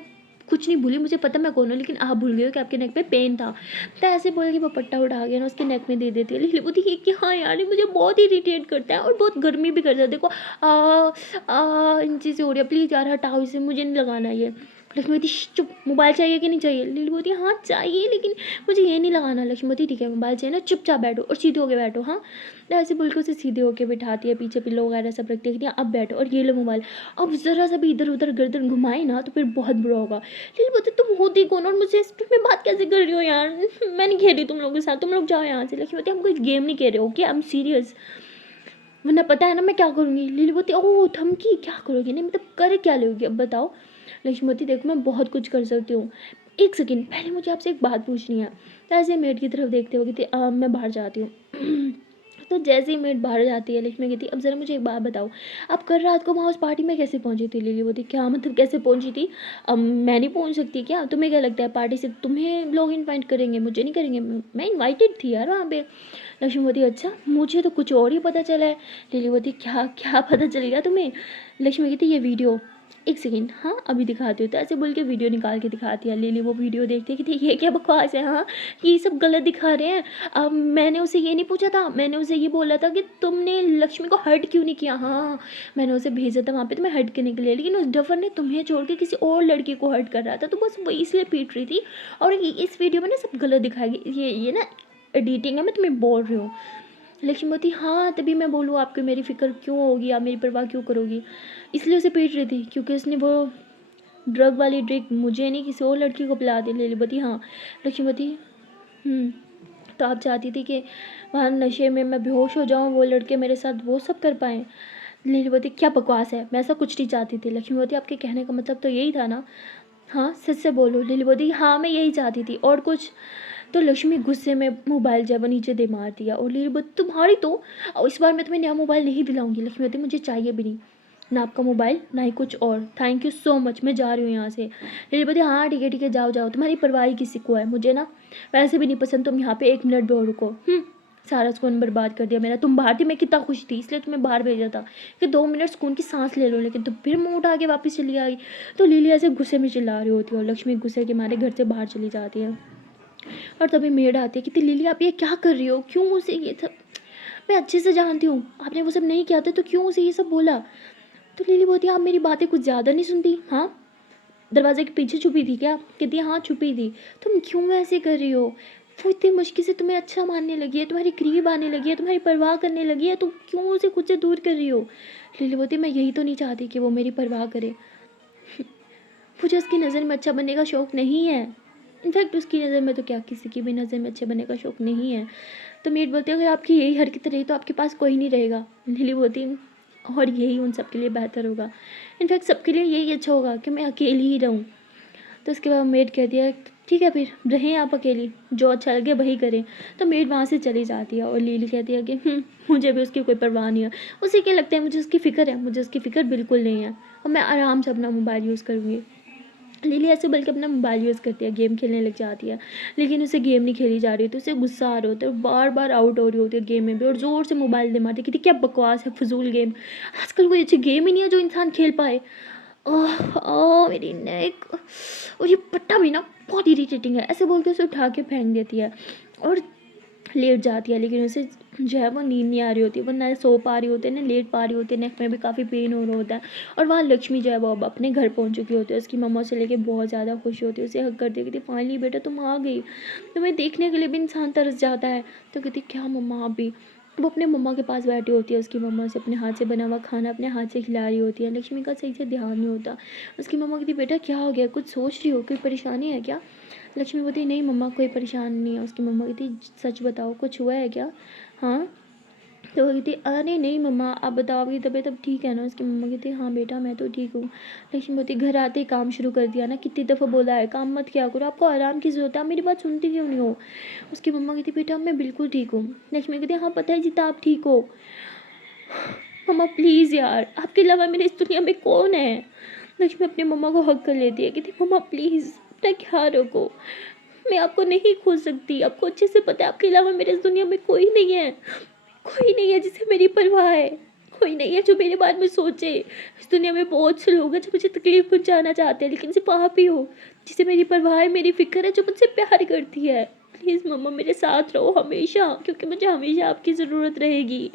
कुछ नहीं भूली, मुझे पता मैं कौन हूँ, लेकिन आप भूल गए हो कि आपके नेक पे पेन था। तो ऐसे बोल के वो पट्टा उठा के ना उसके नेक में दे देती है। लिली बोलती है कि हाँ यार ये मुझे बहुत इरिटेट करता है और बहुत गर्मी भी करता है, देखो इन चीज़ें हो रही है, प्लीज़ यार हटाओ इसे, मुझे नहीं लगाना ये। लक्ष्मी बोलती चुप, मोबाइल चाहिए कि नहीं चाहिए। लिली बोलती है हाँ चाहिए लेकिन मुझे ये नहीं लगाना। लक्ष्मी बोलती ठीक है मोबाइल चाहिए ना, चुपचाप बैठो और सीधे होके बैठो। हाँ तो ऐसे बोल के उसे सीधे होके बिठाती है, पीछे पिल्लो वगैरह सब रखती है कि अब बैठो और ये लो मोबाइल। अब ज़रा सा भी इधर उधर गर्दन घुमाए ना तो फिर बहुत बुरा होगा। लिली बोलती तुम होती कौन और मुझसे इस में बात कैसे कर रही हो यार, मैं नहीं खेल रही तुम लोगों के साथ, तुम लोग जाओ यहाँ से। लक्ष्मी बोलती हम कोई गेम नहीं खेल रहे हो, ओके आई एम सीरियस, वरना पता है ना मैं क्या करूँगी। लिली बोलती ओह धमकी, क्या करोगी, नहीं मतलब कर क्या लोगी अब बताओ। लक्ष्मी बोलती देखो मैं बहुत कुछ कर सकती हूँ, एक सेकेंड पहले मुझे आपसे एक बात पूछनी है। तो ऐसे मेड की तरफ देखते हुए कहती मैं बाहर जाती हूँ। तो जैसे ही मेड बाहर जाती है लक्ष्मी कहती अब ज़रा मुझे एक बात बताओ, आप कल रात को वहाँ उस पार्टी में कैसे पहुँची थी। लिली बोलती क्या मतलब कैसे पहुँची थी, अब मैं नहीं पहुँच सकती क्या, तुम्हें क्या लगता है पार्टी से तुम्हें लोग इनवाइट करेंगे मुझे नहीं करेंगे, मैं इनवाइटेड थी यार वहाँ पे। लक्ष्मी बोलती अच्छा मुझे तो कुछ और ही पता चला है। लिली बोलती क्या क्या पता चल गया तुम्हें। लक्ष्मी कहती ये वीडियो, एक सेकेंड हाँ अभी दिखाती हूँ। तो ऐसे बोल के वीडियो निकाल के दिखाती है। लिली वो वीडियो देखती है कि ये क्या बकवास है, हाँ ये सब गलत दिखा रहे हैं। अब मैंने उसे ये नहीं पूछा था, मैंने उसे ये बोला था कि तुमने लक्ष्मी को हर्ट क्यों नहीं किया। हाँ मैंने उसे भेजा था वहाँ पे तुम्हें हर्ट करने के लिए, लेकिन उस डफर ने तुम्हें छोड़ के किसी और लड़की को हर्ट कर रहा था, तो बस वही इसलिए पीट रही थी। और इस वीडियो में ना सब गलत दिखाएगी, ये ना एडिटिंग है, मैं तुम्हें बोल रही हूँ। लक्ष्मी बोलती हाँ तभी मैं बोलूँ आपको मेरी फ़िक्र क्यों होगी, आप मेरी परवाह क्यों करोगी। इसलिए उसे पीट रही थी क्योंकि उसने वो ड्रग वाली ड्रिंक मुझे नहीं किसी और लड़की को पिला दी। लिली बोलती हाँ। लक्ष्मी बोलती तो आप चाहती थी कि वहाँ नशे में मैं बेहोश हो जाऊँ, वो लड़के मेरे साथ वो सब कर पाएँ। लिली बोलती क्या बकवास है, मैं ऐसा कुछ नहीं चाहती थी। लक्ष्मी बोलती आपके कहने का मतलब तो यही था ना, हाँ सच से बोलो। लिली बोलती हाँ मैं यही चाहती थी और कुछ। तो लक्ष्मी गुस्से में मोबाइल जो है वो नीचे दे मार दिया। और लिली बोलती तुम्हारी तो और इस बार मैं तुम्हें नया मोबाइल नहीं दिलाऊंगी। लक्ष्मी बोलती मुझे चाहिए भी नहीं, ना आपका मोबाइल ना ही कुछ और, थैंक यू सो मच, मैं जा रही हूँ यहाँ से। लिली बोलती हाँ ठीक है जाओ जाओ, तुम्हारी परवाह ही किसी को है, मुझे ना वैसे भी नहीं पसंद, तुम यहाँ पे 1 मिनट भी और रुको। सारा सुकून बर्बाद कर दिया मेरा, तुम बाहर थी मैं कितना खुश थी इसलिए तुम्हें बाहर भेजा था कि 2 मिनट सुकून की सांस ले लो, लेकिन तुम फिर मुंह उठा के वापस चली आई। तो लिली ऐसे गुस्से में चिल्ला रही होती है और लक्ष्मी गुस्से के मारे घर से बाहर चली जाती है। और तभी मेड आती है कि लिली आप ये क्या कर रही हो, क्यों उसे ये सब, मैं अच्छे से जानती हूँ आपने वो सब नहीं किया था तो क्यों उसे ये सब बोला। तो लिली बोलती है आप मेरी बातें कुछ ज़्यादा नहीं सुनती, हाँ दरवाजे के पीछे छुपी थी क्या। कहती है हाँ छुपी थी। तुम क्यों ऐसे कर रही हो, वो इतनी मुश्किल से तुम्हें अच्छा मानने लगी है, तुम्हारी करीब आने लगी है, तुम्हारी परवाह करने लगी है, तुम क्यों उसे खुद से दूर कर रही हो। लिली बोलती मैं यही तो नहीं चाहती कि वो मेरी परवाह करे, मुझे उसकी नज़र में अच्छा बनने का शौक़ नहीं है, इनफैक्ट उसकी नज़र में तो क्या किसी की भी नज़र में अच्छे बनने का शौक़ नहीं है। तो मेड बोलती है अगर आपकी यही हरकत रही तो आपके पास कोई नहीं रहेगा। लिली बोलती और यही उन सब के लिए बेहतर होगा, इनफैक्ट सबके लिए यही अच्छा होगा कि मैं अकेली ही रहूँ। तो उसके बाद मेड कहती है ठीक है फिर रहें आप अकेली, जो अच्छा लगे वही करें। तो मेड वहाँ से चली जाती है और लिली कहती है कि मुझे भी उसकी कोई परवाह नहीं है, उसे क्या लगता है मुझे उसकी फ़िक्र है, मुझे उसकी फ़िक्र बिल्कुल नहीं है और मैं आराम से अपना मोबाइल यूज़ करूँगी। लिली ऐसे बल्कि अपना मोबाइल यूज़ करती है, गेम खेलने लग जाती है, लेकिन उसे गेम नहीं खेली जा रही होती, उसे गुस्सा आ रहा होता है, बार बार आउट हो रही होती है गेम में भी और ज़ोर से मोबाइल दे मारती है, कहती क्या बकवास है, फजूल गेम, आजकल कोई अच्छी गेम ही नहीं है जो इंसान खेल पाए। ओह ओह मेरी नेक, और ये पट्टा भी ना बहुत इरीटेटिंग है, ऐसे बोल के उसे उठा के फेंक देती है और लेट जाती है, लेकिन उसे जो है वो नींद नहीं आ रही होती, वो ना सो पा रही होती है ना लेट पा रही होती है, नेक में भी काफ़ी पेन हो रहा होता है। और वहाँ लक्ष्मी जो है वो अब अपने घर पहुँच चुकी होती है, उसकी मम्मा उसे लेके बहुत ज़्यादा खुश होती है, उसे हक करती है, कहती फाइनली बेटा तुम आ गई, तुम्हें देखने के लिए भी इंसान तरस जाता है। तो कहती क्या मम्मा आप भी, वो अपने मम्मा के पास बैठी होती है, उसकी मम्मा उसे अपने हाथ से बना हुआ खाना अपने हाथ से खिला रही होती है, लक्ष्मी का सही से ध्यान नहीं होता। उसकी मम्मा कहती बेटा क्या हो गया, कुछ सोच रही हो, कोई परेशानी है क्या। लक्ष्मी बोलती नहीं मम्मा कोई परेशानी नहीं है। उसकी मम्मा कहती सच बताओ कुछ हुआ है क्या। हाँ, तो वो कहती अरे नहीं मम्मा आप बताओ आपकी तबीयत अब ठीक है ना। उसकी मम्मा कहती हाँ बेटा मैं तो ठीक हूँ। लक्ष्मी बोलती घर आते ही काम शुरू कर दिया ना, कितनी दफ़ा बोला है काम मत किया करो, आपको आराम की ज़रूरत है, आप मेरी बात सुनती क्यों नहीं हो। उसकी मम्मा कहती बेटा मैं बिल्कुल ठीक हूँ। लक्ष्मी कहती हाँ पता है जितना आप ठीक हो। मम्मा प्लीज़ यार आपके अलावा मेरे इस दुनिया में कौन है। लक्ष्मी अपनी मम्मा को हक कर लेती है, कहती मम्मा प्लीज़ अपना ख्याल रखो, मैं आपको नहीं खो सकती, आपको अच्छे से पता है आपके अलावा मेरे इस दुनिया में कोई नहीं है, कोई नहीं है जिसे मेरी परवाह है, कोई नहीं है जो मेरे बारे में सोचे। इस दुनिया में बहुत से लोग हैं जो मुझे तकलीफ पहुंचाना चाहते हैं, लेकिन सिर्फ आप ही हो जिसे मेरी परवाह है, मेरी फिक्र है, जो मुझसे प्यार करती है। प्लीज़ मम्मा मेरे साथ रहो हमेशा, क्योंकि मुझे हमेशा आपकी ज़रूरत रहेगी।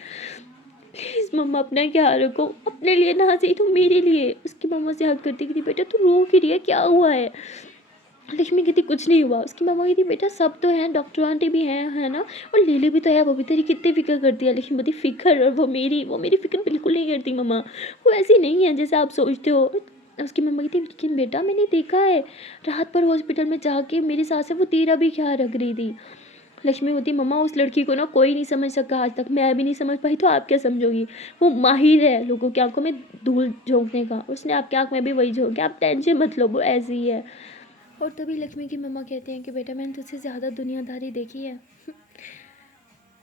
प्लीज़ मम्मा अपना ख्याल रखो, अपने लिए ना सही तो मेरे लिए। उसकी मम्मा से हक करती कि बेटा तू रो क्यों रही है, क्या हुआ है। लक्ष्मी कहती कुछ नहीं हुआ। उसकी मम्मा कहती बेटा सब तो हैं, डॉक्टर आंटी भी हैं है ना, और लीली भी तो है, वो भी तेरी कितनी फिक्र करती है। लक्ष्मी बोलती फिक्र, और वो मेरी फिक्र बिल्कुल नहीं करती मम्मा, वो ऐसी नहीं है जैसे आप सोचते हो। उसकी मम्मा कहती लेकिन बेटा मैंने देखा है रात पर हॉस्पिटल में जाके मेरी सास है वो तेरा भी ख्याल रख रही थी। लक्ष्मी होती मम्मा उस लड़की को ना कोई नहीं समझ सका आज तक, मैं भी नहीं समझ पाई तो आप क्या समझोगी। वो माहिर है लोगों की आंखों में धूल झोंकने का, उसने आपकी आंख में भी वही झोंके, आप टेंशन मत लो वो ऐसी ही है। और तभी लक्ष्मी की मम्मा कहते हैं कि बेटा मैंने तुझसे ज़्यादा दुनियादारी देखी है,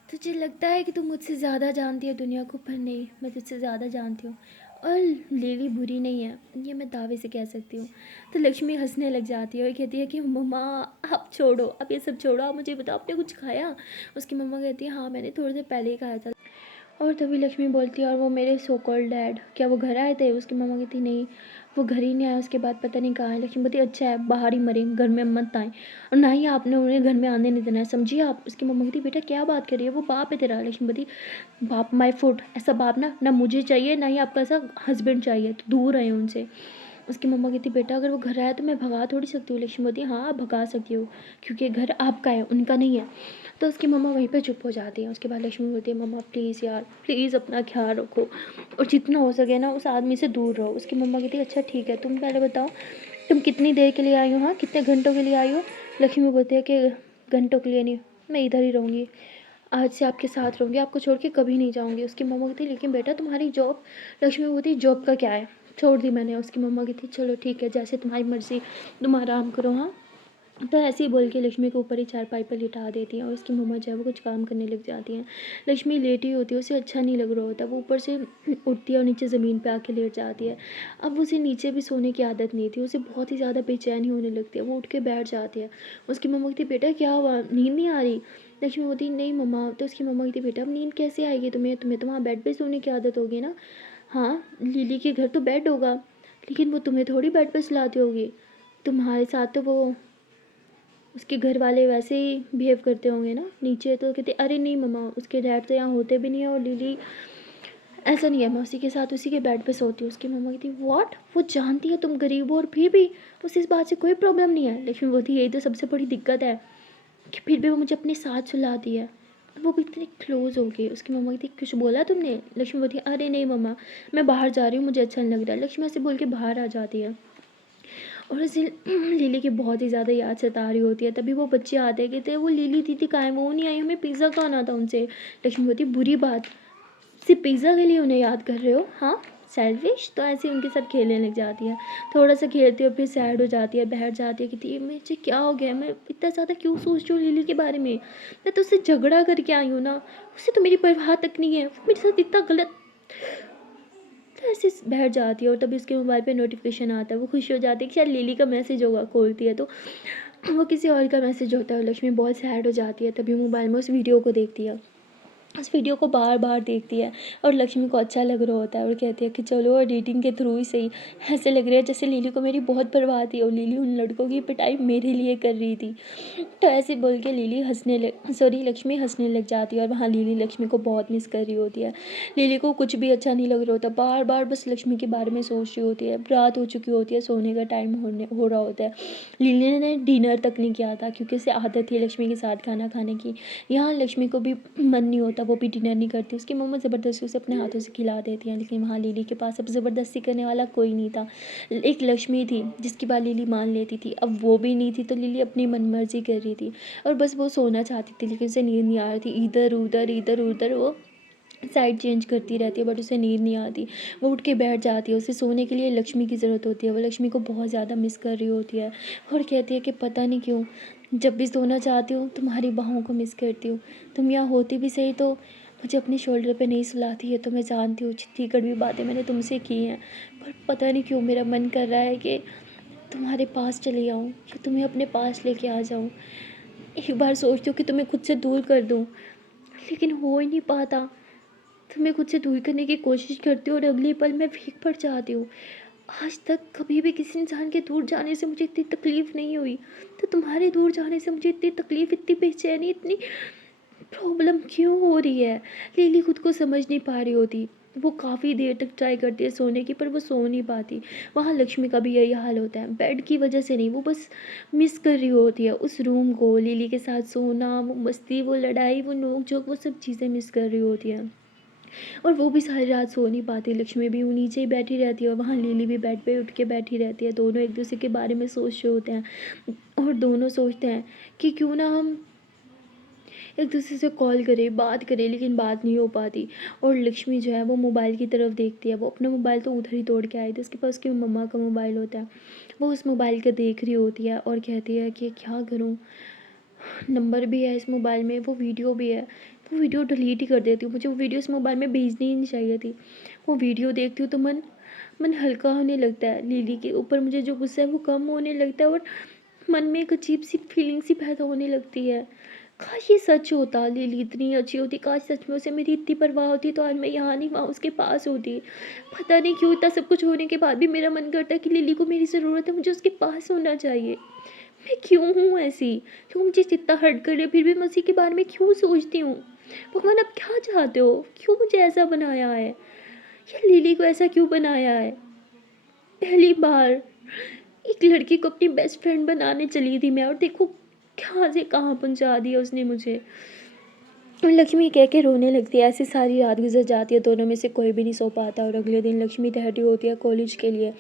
तुझे लगता है कि तू मुझसे ज़्यादा जानती है दुनिया को, पर नहीं मैं तुझसे ज़्यादा जानती हूँ, और लिली बुरी नहीं है, ये मैं दावे से कह सकती हूँ। तो लक्ष्मी हंसने लग जाती है और कहती है कि मम्मा आप छोड़ो, आप ये सब छोड़ो, आप मुझे बताओ आपने कुछ खाया। उसकी मम्मा कहती है हाँ मैंने थोड़ी देर पहले ही खाया था। और तभी लक्ष्मी बोलती है और वो मेरे सो कॉल्ड डैड क्या वो घर आए थे। उसकी मम्मा कहती नहीं वो घर ही नहीं आया, उसके बाद पता नहीं कहाँ है। लक्ष्मी बोलती अच्छा है बाहर ही मरे, घर में मत आए, और ना ही आपने उन्हें घर में आने नहीं देना है, समझिए आप। उसकी मम्मा कहती बेटा क्या बात कर रही है, वो बाप है तेरा। लक्ष्मी बोलती बाप माई फुट, ऐसा बाप ना मुझे चाहिए ना ही आपका ऐसा हस्बैंड चाहिए, तो दूर रहे उनसे। उसकी मम्मा कहती बेटा अगर वो घर आया तो मैं भगा थोड़ी सकती हूँ। लक्ष्मी बोलती हाँ आप भगा सकती हो क्योंकि घर आपका है उनका नहीं है। तो उसकी मम्मा वहीं पे चुप हो जाती है। उसके बाद लक्ष्मी बोलती है मम्मा प्लीज़ यार प्लीज़ अपना ख्याल रखो और जितना हो सके ना उस आदमी से दूर रहो। उसकी मम्मा कहती है अच्छा ठीक है, तुम पहले बताओ तुम कितनी देर के लिए आई हो, हाँ कितने घंटों के लिए आई हो। लक्ष्मी बोलती है कि घंटों के लिए नहीं, मैं इधर ही रहूँगी, आज से आपके साथ रहूँगी, आपको छोड़ के कभी नहीं जाऊँगी। उसकी मम्मा कहती लेकिन बेटा तुम्हारी जॉब। लक्ष्मी बोलती जॉब का क्या है, छोड़ दी मैंने। उसकी मम्मा कहती चलो ठीक है जैसे तुम्हारी मर्ज़ी, तुम आराम करो। हाँ, तो ऐसे ही बोल के लक्ष्मी को ऊपर ही चारपाई पर लिटा देती हैं और उसकी मम्मा जो है वो कुछ काम करने लग जाती हैं। लक्ष्मी लेटी होती है, उसे अच्छा नहीं लग रहा होता, वो ऊपर से उठती है और नीचे ज़मीन पे आके लेट जाती है। अब उसे नीचे भी सोने की आदत नहीं थी, उसे बहुत ही ज़्यादा बेचैनी होने लगती है, वो उठ के बैठ जाती है। उसकी मम्मा कहती बेटा क्या हुआ, नींद नहीं आ रही। लक्ष्मी बोलती नहीं मम्मा। तो उसकी मम्मा कहती बेटा अब नींद कैसे आएगी तुम्हें, तुम्हें तो वहाँ बेड पे सोने की आदत होगी ना। हाँ लिली के घर तो बेड होगा, लेकिन वो तुम्हें थोड़ी बेड पे सुलाती होगी, तुम्हारे साथ तो वो उसके घर वाले वैसे ही बिहेव करते होंगे ना नीचे। तो कहते अरे नहीं मम्मा उसके डैड तो यहाँ होते भी नहीं है, और लिली ऐसा नहीं है, मैं उसी के साथ उसी के बेड पे सोती हूँ। उसकी मम्मा कहती व्हाट, वो जानती है तुम गरीब हो और फिर भी उसे इस बात से कोई प्रॉब्लम नहीं है। लक्ष्मी बोलती यही तो सबसे बड़ी दिक्कत है कि फिर भी वो मुझे अपने साथ सुलाती है, और वो भी इतनी क्लोज हो गई। उसकी मम्मा कहती कुछ बोला तुमने। लक्ष्मी बोलती अरे नहीं मम्मा मैं बाहर जा रही हूँ, मुझे अच्छा नहीं लग रहा है। लक्ष्मी ऐसे बोल के बाहर आ जाती है और उसे लिली की बहुत ही ज़्यादा याद सता रही होती है। तभी वो बच्चे आते कहते हैं वो लिली दीदी कहाँ है, वो नहीं आई, हमें पिज़्ज़ा खाना था उनसे। लक्ष्मी होती बुरी बात, सिर्फ पिज़्ज़ा के लिए उन्हें याद कर रहे हो, हाँ सेल्फिश। तो ऐसे उनके साथ खेलने लग जाती है, थोड़ा सा खेलती है फिर सैड हो जाती है, बैठ जाती है, कहती है मुझे क्या हो गया, मैं इतना ज़्यादा क्यों सोच रही हूँ लिली के बारे में, मैं तो उससे झगड़ा करके आई हूँ ना, उससे तो मेरी परवाह तक नहीं है, वो मेरे साथ इतना गलत। तो ऐसे बैठ जाती है और तभी उसके मोबाइल पे नोटिफिकेशन आता है। वो खुश हो जाती है कि शायद लिली का मैसेज होगा, खोलती है तो वो किसी और का मैसेज होता है और लक्ष्मी बहुत सैड हो जाती है। तभी मोबाइल में उस वीडियो को देखती है, उस वीडियो को बार बार देखती है और लक्ष्मी को अच्छा लग रहा होता है और कहती है कि चलो एडिटिंग के थ्रू ही सही, ऐसे लग रहा है जैसे लिली को मेरी बहुत परवाह थी और लिली उन लड़कों की पिटाई मेरे लिए कर रही थी। तो ऐसे बोल के लक्ष्मी हंसने लग जाती है और वहाँ लिली लक्ष्मी को बहुत मिस कर रही होती है। लिली को कुछ भी अच्छा नहीं लग रहा होता, बार बार बस लक्ष्मी के बारे में सोच रही होती है। रात हो चुकी होती है, सोने का टाइम हो रहा होता है। लिली ने डिनर तक नहीं किया था क्योंकि उसे आदत थी लक्ष्मी के साथ खाना खाने की। यहाँ लक्ष्मी को भी मन नहीं होता, वो भी डिनर नहीं करती। उसकी मम्मा ज़बरदस्ती उसे अपने हाथों से खिला देती हैं, लेकिन वहाँ लिली के पास अब ज़बरदस्ती करने वाला कोई नहीं था। एक लक्ष्मी थी जिसकी बात लिली मान लेती थी, अब वो भी नहीं थी तो लिली अपनी मनमर्जी कर रही थी और बस वो सोना चाहती थी लेकिन उसे नींद नहीं आ रही थी। इधर उधर वो साइड चेंज करती रहती है बट उसे नींद नहीं आती। वो उठ के बैठ जाती है, उसे सोने के लिए लक्ष्मी की ज़रूरत होती है। वो लक्ष्मी को बहुत ज़्यादा मिस कर रही होती है और कहती है कि पता नहीं क्यों जब भी सोना चाहती हूँ तुम्हारी बाहों को मिस करती हूँ। तुम यहाँ होती भी सही तो मुझे अपने शोल्डर पे नहीं सुलाती है। तो मैं जानती हूँ जितनी कड़वी बातें मैंने तुमसे की हैं, पर पता नहीं क्यों मेरा मन कर रहा है कि तुम्हारे पास चली आऊँ या तुम्हें अपने पास लेके आ जाऊँ। एक बार सोचती हूँ कि तुम्हें खुद से दूर कर दूँ, लेकिन हो ही नहीं पाता। तुम्हें खुद से दूर करने की कोशिश करती हूँ और अगले पल मैं भीग पड़ जाती हूँ। आज तक कभी भी किसी इंसान के दूर जाने से मुझे इतनी तकलीफ़ नहीं हुई, तो तुम्हारे दूर जाने से मुझे इतनी तकलीफ़, इतनी बेचैनी, इतनी प्रॉब्लम क्यों हो रही है? लिली खुद को समझ नहीं पा रही होती। वो काफ़ी देर तक ट्राई करती है सोने की, पर वो सो नहीं पाती। वहाँ लक्ष्मी का भी यही हाल होता है। बेड की वजह से नहीं, वो बस मिस कर रही होती है उस रूम को, लिली के साथ सोना, वो मस्ती, वो लड़ाई, वो नोक-झोंक, वो सब चीज़ें मिस कर रही होती हैं। और वो भी सारी रात सो नहीं पाती। लक्ष्मी भी वो नीचे ही बैठी रहती है और वहाँ लिली भी बेड पे उठ के बैठी रहती है। दोनों एक दूसरे के बारे में सोच रहे होते हैं और दोनों सोचते हैं कि क्यों ना हम एक दूसरे से कॉल करें, बात करें, लेकिन बात नहीं हो पाती। और लक्ष्मी जो है वो मोबाइल की तरफ देखती है। वो अपना मोबाइल तो उधर ही तोड़ के आई थी, उसके पास उसकी मम्मा का मोबाइल होता है। वो उस मोबाइल को देख रही होती है और कहती है कि क्या करूँ, नंबर भी है इस मोबाइल में, वो वीडियो भी है। वो वीडियो डिलीट ही कर देती हूँ, मुझे वो वीडियो इस मोबाइल में भेजनी ही नहीं चाहिए थी। वो वीडियो देखती हूँ तो मन मन हल्का होने लगता है। लिली के ऊपर मुझे जो गुस्सा है वो कम होने लगता है और मन में एक अजीब सी फीलिंग सी पैदा होने लगती है। काश ये सच होता, लिली इतनी अच्छी होती, काश सच में उसे मेरी इतनी परवाह होती तो आज मैं यहाँ नहीं वहाँ उसके पास होती। पता नहीं क्यों इतना सब कुछ होने के बाद भी मेरा मन करता है कि लिली को मेरी ज़रूरत है, मुझे उसके पास होना चाहिए। मैं क्यों हूँ ऐसी? क्यों मुझे इतना हर्ट कर रही है, फिर भी मैं उसी के बारे में क्यों सोचती हूँ? भगवान आप क्या चाहते हो? क्यों मुझे ऐसा बनाया है? या लिली को ऐसा क्यों बनाया है? पहली बार एक लड़की को अपनी बेस्ट फ्रेंड बनाने चली थी मैं और देखो कहाँ से कहाँ पहुँचा दिया उसने मुझे। और लक्ष्मी कह के रोने लगती है। ऐसे सारी रात गुजर जाती है, दोनों में से कोई भी नहीं सो पाता और अगले दिन लक्ष्मी तैयारी होती है कॉलेज के लिए।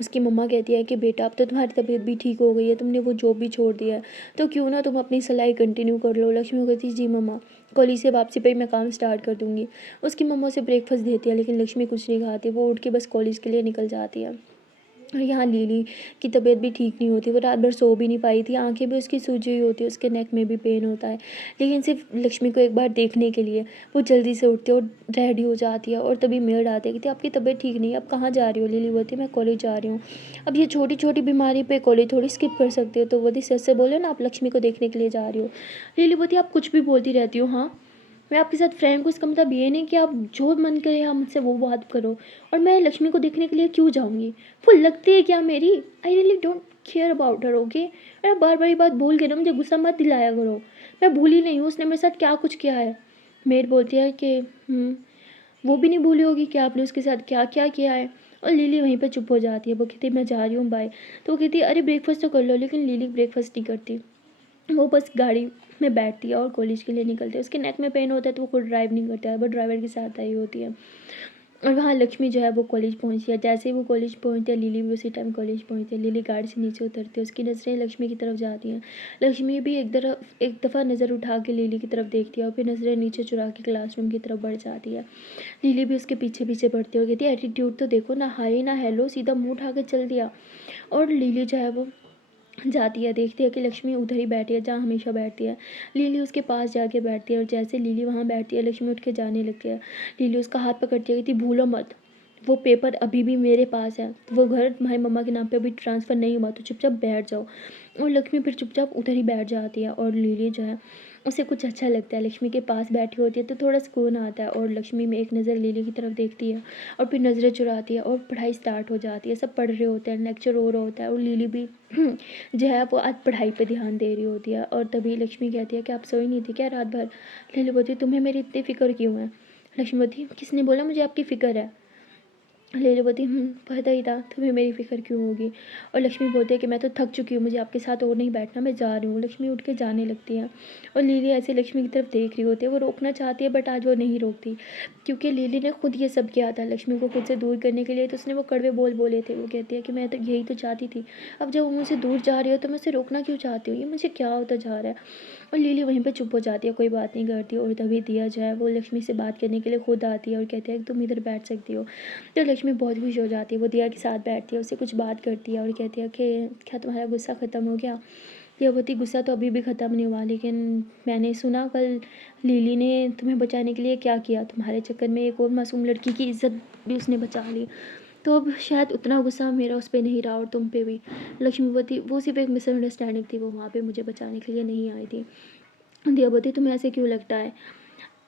उसकी मम्मा कहती है कि बेटा अब तो तुम्हारी तबीयत भी ठीक हो गई है, तुमने वो जॉब भी छोड़ दिया है, तो क्यों ना तुम अपनी सिलाई कंटिन्यू कर लो। लक्ष्मी कहती है जी मम्मा, कॉलेज से वापसी पर ही मैं काम स्टार्ट कर दूँगी। उसकी मम्मा उसे ब्रेकफास्ट देती है लेकिन लक्ष्मी कुछ नहीं खाती, वो उठ के बस कॉलेज के लिए निकल जाती है। और यहाँ लिली की तबीयत भी ठीक नहीं होती, वो रात भर सो भी नहीं पाई थी, आंखें भी उसकी सूजी हुई होती है, उसके नेक में भी पेन होता है। लेकिन सिर्फ लक्ष्मी को एक बार देखने के लिए वो जल्दी से उठती है और रेडी हो जाती है और तभी मेड आती है, कहती है आपकी तबीयत ठीक नहीं है, अब कहाँ जा रही हो? लिली बोलती है मैं कॉलेज जा रही हूँ। अब ये छोटी छोटी बीमारी पे कॉलेज थोड़ी स्किप कर सकती हो, तो वो सच से बोले ना आप लक्ष्मी को देखने के लिए जा रही हो। लिली बोलती है आप कुछ भी बोलती रहती हो, हाँ मैं आपके साथ फ्रेंड को, इसका मतलब ये नहीं कि आप जो मन करे आप मुझसे वो बात करो, और मैं लक्ष्मी को देखने के लिए क्यों जाऊँगी? वो लगती है क्या मेरी? I really don't care about her, okay. अरे बार बार ये बात भूल के ना मुझे गुस्सा मत दिलाया करो। मैं भूली नहीं हूँ उसने मेरे साथ क्या कुछ किया है। मेड बोलती है कि वो भी नहीं भूली होगी कि आपने उसके साथ क्या क्या किया है। और लिली वहीं पर चुप हो जाती है। वो कहती है मैं जा रही हूँ बाय। तो वो कहती है अरे ब्रेकफास्ट तो कर लो, लेकिन लिली ब्रेकफास्ट नहीं करती। वो बस गाड़ी में बैठती है और कॉलेज के लिए निकलती है। उसके नेक में पेन होता है तो वो खुद ड्राइव नहीं करता है, बट ड्राइवर के साथ आई होती है। और वहाँ लक्ष्मी जो है वो कॉलेज पहुँची है। जैसे ही वो कॉलेज पहुँचती है लिली भी उसी टाइम कॉलेज पहुँचती है। लिली गाड़ी से नीचे उतरती है, उसकी नज़रें लक्ष्मी की तरफ जाती हैं। लक्ष्मी भी एक दफ़ा नज़र उठा के लिली की तरफ देखती है और फिर नज़रें नीचे चुरा के क्लासरूम की तरफ बढ़ जाती है। लिली भी उसके पीछे पीछे बढ़ती है और कहती है एटीट्यूड तो देखो ना, हाय ना हेलो, सीधा मुँह उठा के चल दिया। और लिली जो है वो जाती है, देखती है कि लक्ष्मी उधर ही बैठी है जहाँ हमेशा बैठती है। लिली उसके पास जाके बैठती है और जैसे लिली वहाँ बैठती है लक्ष्मी उठ के जाने लगती है। लिली उसका हाथ पकड़ती है, कहती भूलो मत वो पेपर अभी भी मेरे पास है, वो घर तुम्हारी मम्मा के नाम पे अभी ट्रांसफ़र नहीं हुआ, तो चुपचाप बैठ जाओ। और लक्ष्मी फिर चुपचाप उधर ही बैठ जाती है और लिली जो है उसे कुछ अच्छा लगता है, लक्ष्मी के पास बैठी होती है तो थोड़ा सुकून आता है। और लक्ष्मी में एक नज़र लिली की तरफ देखती है और फिर नज़रें चुराती है और पढ़ाई स्टार्ट हो जाती है। सब पढ़ रहे होते हैं, लेक्चर हो रहा होता है और लिली भी जो है वो आज पढ़ाई पे ध्यान दे रही होती है। और तभी लक्ष्मी कहती है कि आप सोई नहीं थी क्या रात भर? लिली बोलती है तुम्हें मेरी इतनी फ़िक्र क्यों है? लक्ष्मी बोलती है किसने बोला मुझे आपकी फ़िक्र है? लिली बोलती पता ही था तुम्हें मेरी फ़िक्र क्यों होगी। और लक्ष्मी बोलती है कि मैं तो थक चुकी हूँ, मुझे आपके साथ और नहीं बैठना, मैं जा रही हूँ। लक्ष्मी उठ के जाने लगती है और लिली ऐसे लक्ष्मी की तरफ देख रही होती है, वो रोकना चाहती है बट आज वो नहीं रोकती, क्योंकि लिली ने खुद ये सब किया था लक्ष्मी को खुद से दूर करने के लिए। तो उसने वो कड़वे बोल बोले थे। वो कहती है कि मैं तो यही तो चाहती थी, अब जब वो मुझसे दूर जा रही हो तो मैं उसे रोकना क्यों चाहती हूँ, ये मुझे क्या होता जा रहा है। और लिली वहीं पे चुप हो जाती है, कोई बात नहीं करती। और तभी दिया जो है वो लक्ष्मी से बात करने के लिए खुद आती है और कहती है कि तुम इधर बैठ सकती हो। तो लक्ष्मी बहुत खुश हो जाती है, वो दिया के साथ बैठती है, उससे कुछ बात करती है और कहती है कि क्या तुम्हारा गुस्सा ख़त्म हो गया? दिया बोलती गुस्सा तो अभी भी ख़त्म नहीं हुआ, लेकिन मैंने सुना कल लिली ने तुम्हें बचाने के लिए क्या किया, तुम्हारे चक्कर में एक और मासूम लड़की की इज़्ज़त भी उसने बचा ली। तो अब शायद उतना गुस्सा मेरा उस पर नहीं रहा और तुम पे भी। लक्ष्मी बोलती वो सिर्फ एक मिसअंडरस्टैंडिंग थी, वो वहाँ पे मुझे बचाने के लिए नहीं आई थी। दिया बोलती तुम्हें ऐसे क्यों लगता है?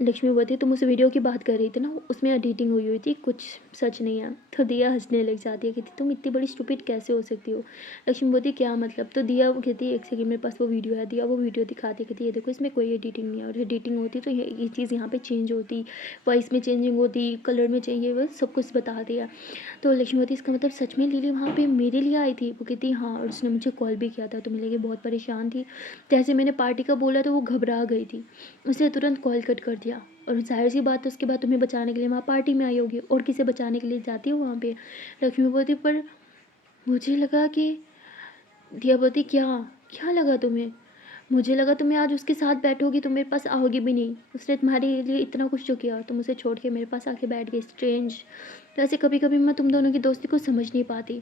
लक्ष्मी बोलती तुम उस वीडियो की बात कर रही थी ना, उसमें एडिटिंग हुई हुई थी, कुछ सच नहीं है। तो दिया हंसने लग जाती है, कहती तुम इतनी बड़ी स्टूपिड कैसे हो सकती हो? लक्ष्मी बोलती क्या मतलब? तो दिया वो कहती है एक सेकंड मेरे पास वो वीडियो है। दिया वो वीडियो दिखाती है, कहती ये देखो इसमें कोई एडिटिंग नहीं है, और एडिटिंग होती तो ये चीज़ यहाँ पे चेंज होती, वॉइस में चेंजिंग होती, कलर में चाहिए, वो सब कुछ बता दिया। तो लक्ष्मी बोलती इसका मतलब सच में लिली वहाँ पे मेरे लिए आई थी? वो कहती हाँ, और उसने मुझे कॉल भी किया था, तो मिले के बहुत परेशान थी, जैसे मैंने पार्टी का बोला तो वो घबरा गई थी, उसने तुरंत कॉल कट कर दिया। और ज़ाहिर सी बात है उसके बाद तुम्हें बचाने के लिए वहाँ पार्टी में आई होगी, और किसे बचाने के लिए जाती हो वहाँ पे? लक्ष्मी बोलती पर मुझे लगा कि दिया बोलती क्या क्या लगा तुम्हें? मुझे लगा तुम्हें आज उसके साथ बैठोगी तो मेरे पास आओगी भी नहीं, उसने तुम्हारे लिए इतना कुछ जो किया, तुम उसे छोड़ के मेरे पास आके बैठ गई, स्ट्रेंज। वैसे कभी कभी मैं तुम दोनों की दोस्ती को समझ नहीं पाती।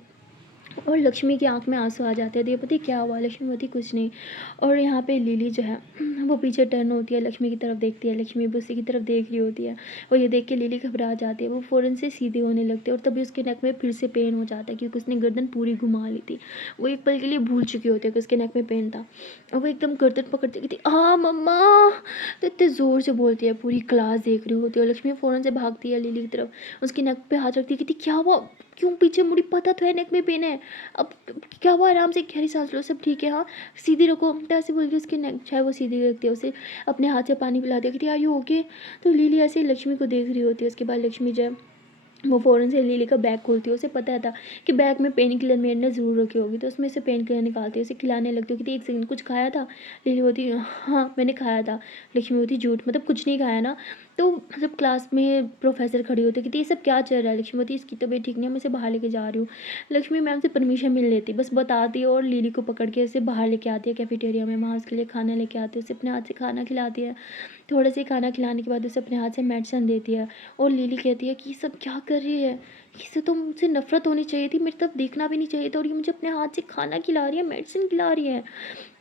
और लक्ष्मी की आंख में आंसू आ जाते हैं। दिव्यवती क्या हुआ? लक्ष्मी बोलती कुछ नहीं। और यहाँ पे लिली जो है वो पीछे टर्न होती है, लक्ष्मी की तरफ देखती है, लक्ष्मी भी उसी की तरफ देख रही होती है। और ये देख के लिली घबरा जाती है, वो फ़ौरन से सीधी होने लगती है और तभी उसके नेक में फिर से पेन हो जाता है, क्योंकि उसने गर्दन पूरी घुमा ली थी। वो एक पल के लिए भूल चुकी होती है कि उसके नेक में पेन था, और वो एकदम गर्दन पकड़ती कहती हाँ मम्मा, तो इतने ज़ोर से बोलती है, पूरी क्लास देख रही होती है। और लक्ष्मी फ़ौरन से भागती है लिली की तरफ, उसकी नेक पे हाथ रखती है, कहती क्या हुआ, क्यों पीछे मुड़ी, पता तो है नेक में पेन है, अब क्या हुआ, आराम से गहरी सांस लो, सब ठीक है, हाँ सीधी रखो। तो ऐसे बोल के उसकी नेक चाहे वो सीधी रखती है, उसे अपने हाथ से पानी पिला दिया कि आर यू ओके। तो लिली ऐसे ही लक्ष्मी को देख रही होती है। उसके बाद लक्ष्मी जब वो फ़ौरन से लिली का बैग खोलती है, उसे पता था कि बैग में पेन किलर मेड ने ज़रूर रखी होगी, तो उसमें से पेन किलर निकालती है, उसे खिलाने लगती है कि एक सेकंड कुछ खाया था? लिली होती हाँ मैंने खाया था। लक्ष्मी होती झूठ, मतलब कुछ नहीं खाया ना? तो जब क्लास में प्रोफेसर खड़ी होती है कि ये सब क्या चल रहा है? लक्ष्मी होती इसकी तबीयत ठीक नहीं है, मैं इसे बाहर लेके जा रही हूँ। लक्ष्मी मैम से परमिशन मिल लेती, बस बताती है और लिली को पकड़ के उसे बाहर लेके आती है कैफेटेरिया में, वहाँ उसके लिए खाना लेके आती है, उसे अपने हाथ से खाना खिलाती है। थोड़ा सा खाना खिलाने के बाद उसे अपने हाथ से मेडिसिन देती है। और लिली कहती है कि ये सब क्या कर रही है, इससे तो मुझसे नफरत होनी चाहिए थी, मेरी तरफ देखना भी नहीं चाहिए था, और ये मुझे अपने हाथ से खाना खिला रही है, मेडिसिन खिला रही है।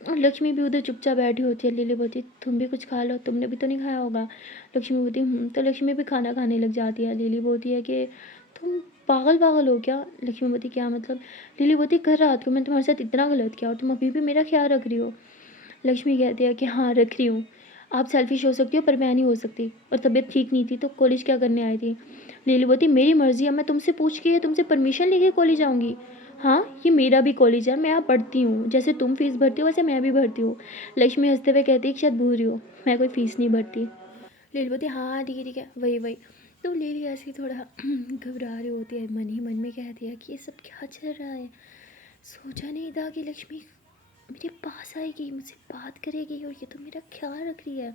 और लक्ष्मी भी उधर चुपचाप बैठी होती है। लिली बोलती तुम भी कुछ खा लो, तुमने भी तो नहीं खाया होगा। लक्ष्मी बोलती तो लक्ष्मी भी खाना खाने लग जाती है। लिली बोलती है कि तुम पागल पागल हो क्या? लक्ष्मी बोलती क्या मतलब? लिली बोलती कर रात को मैंने तुम्हारे साथ इतना गलत किया और तुम अभी भी मेरा ख्याल रख रही हो? लक्ष्मी कहती है कि हाँ रख रही हूँ, आप सेल्फिश हो सकती हो पर मैं नहीं हो सकती, और तबीयत ठीक नहीं थी तो कॉलेज क्या करने आई थी? लिली बोलती मेरी मर्जी है, मैं तुमसे पूछ के तुमसे परमिशन लेके कॉलेज आऊँगी? हाँ ये मेरा भी कॉलेज है, मैं यहाँ पढ़ती हूँ, जैसे तुम फीस भरती हो वैसे मैं भी भरती हूँ। लक्ष्मी हंसते हुए कहती है कि शायद भूल रही हो, मैं कोई फ़ीस नहीं भरती। लिली बोलती हाँ हाँ ठीक है वही वही। तो लिली ऐसे ही थोड़ा घबरा रही होती है, मन ही मन में कहती है कि ये सब क्या चल रहा है। सोचा नहीं था कि लक्ष्मी मेरे पास आएगी, मुझसे बात करेगी, और ये तो मेरा ख्याल रख रही है।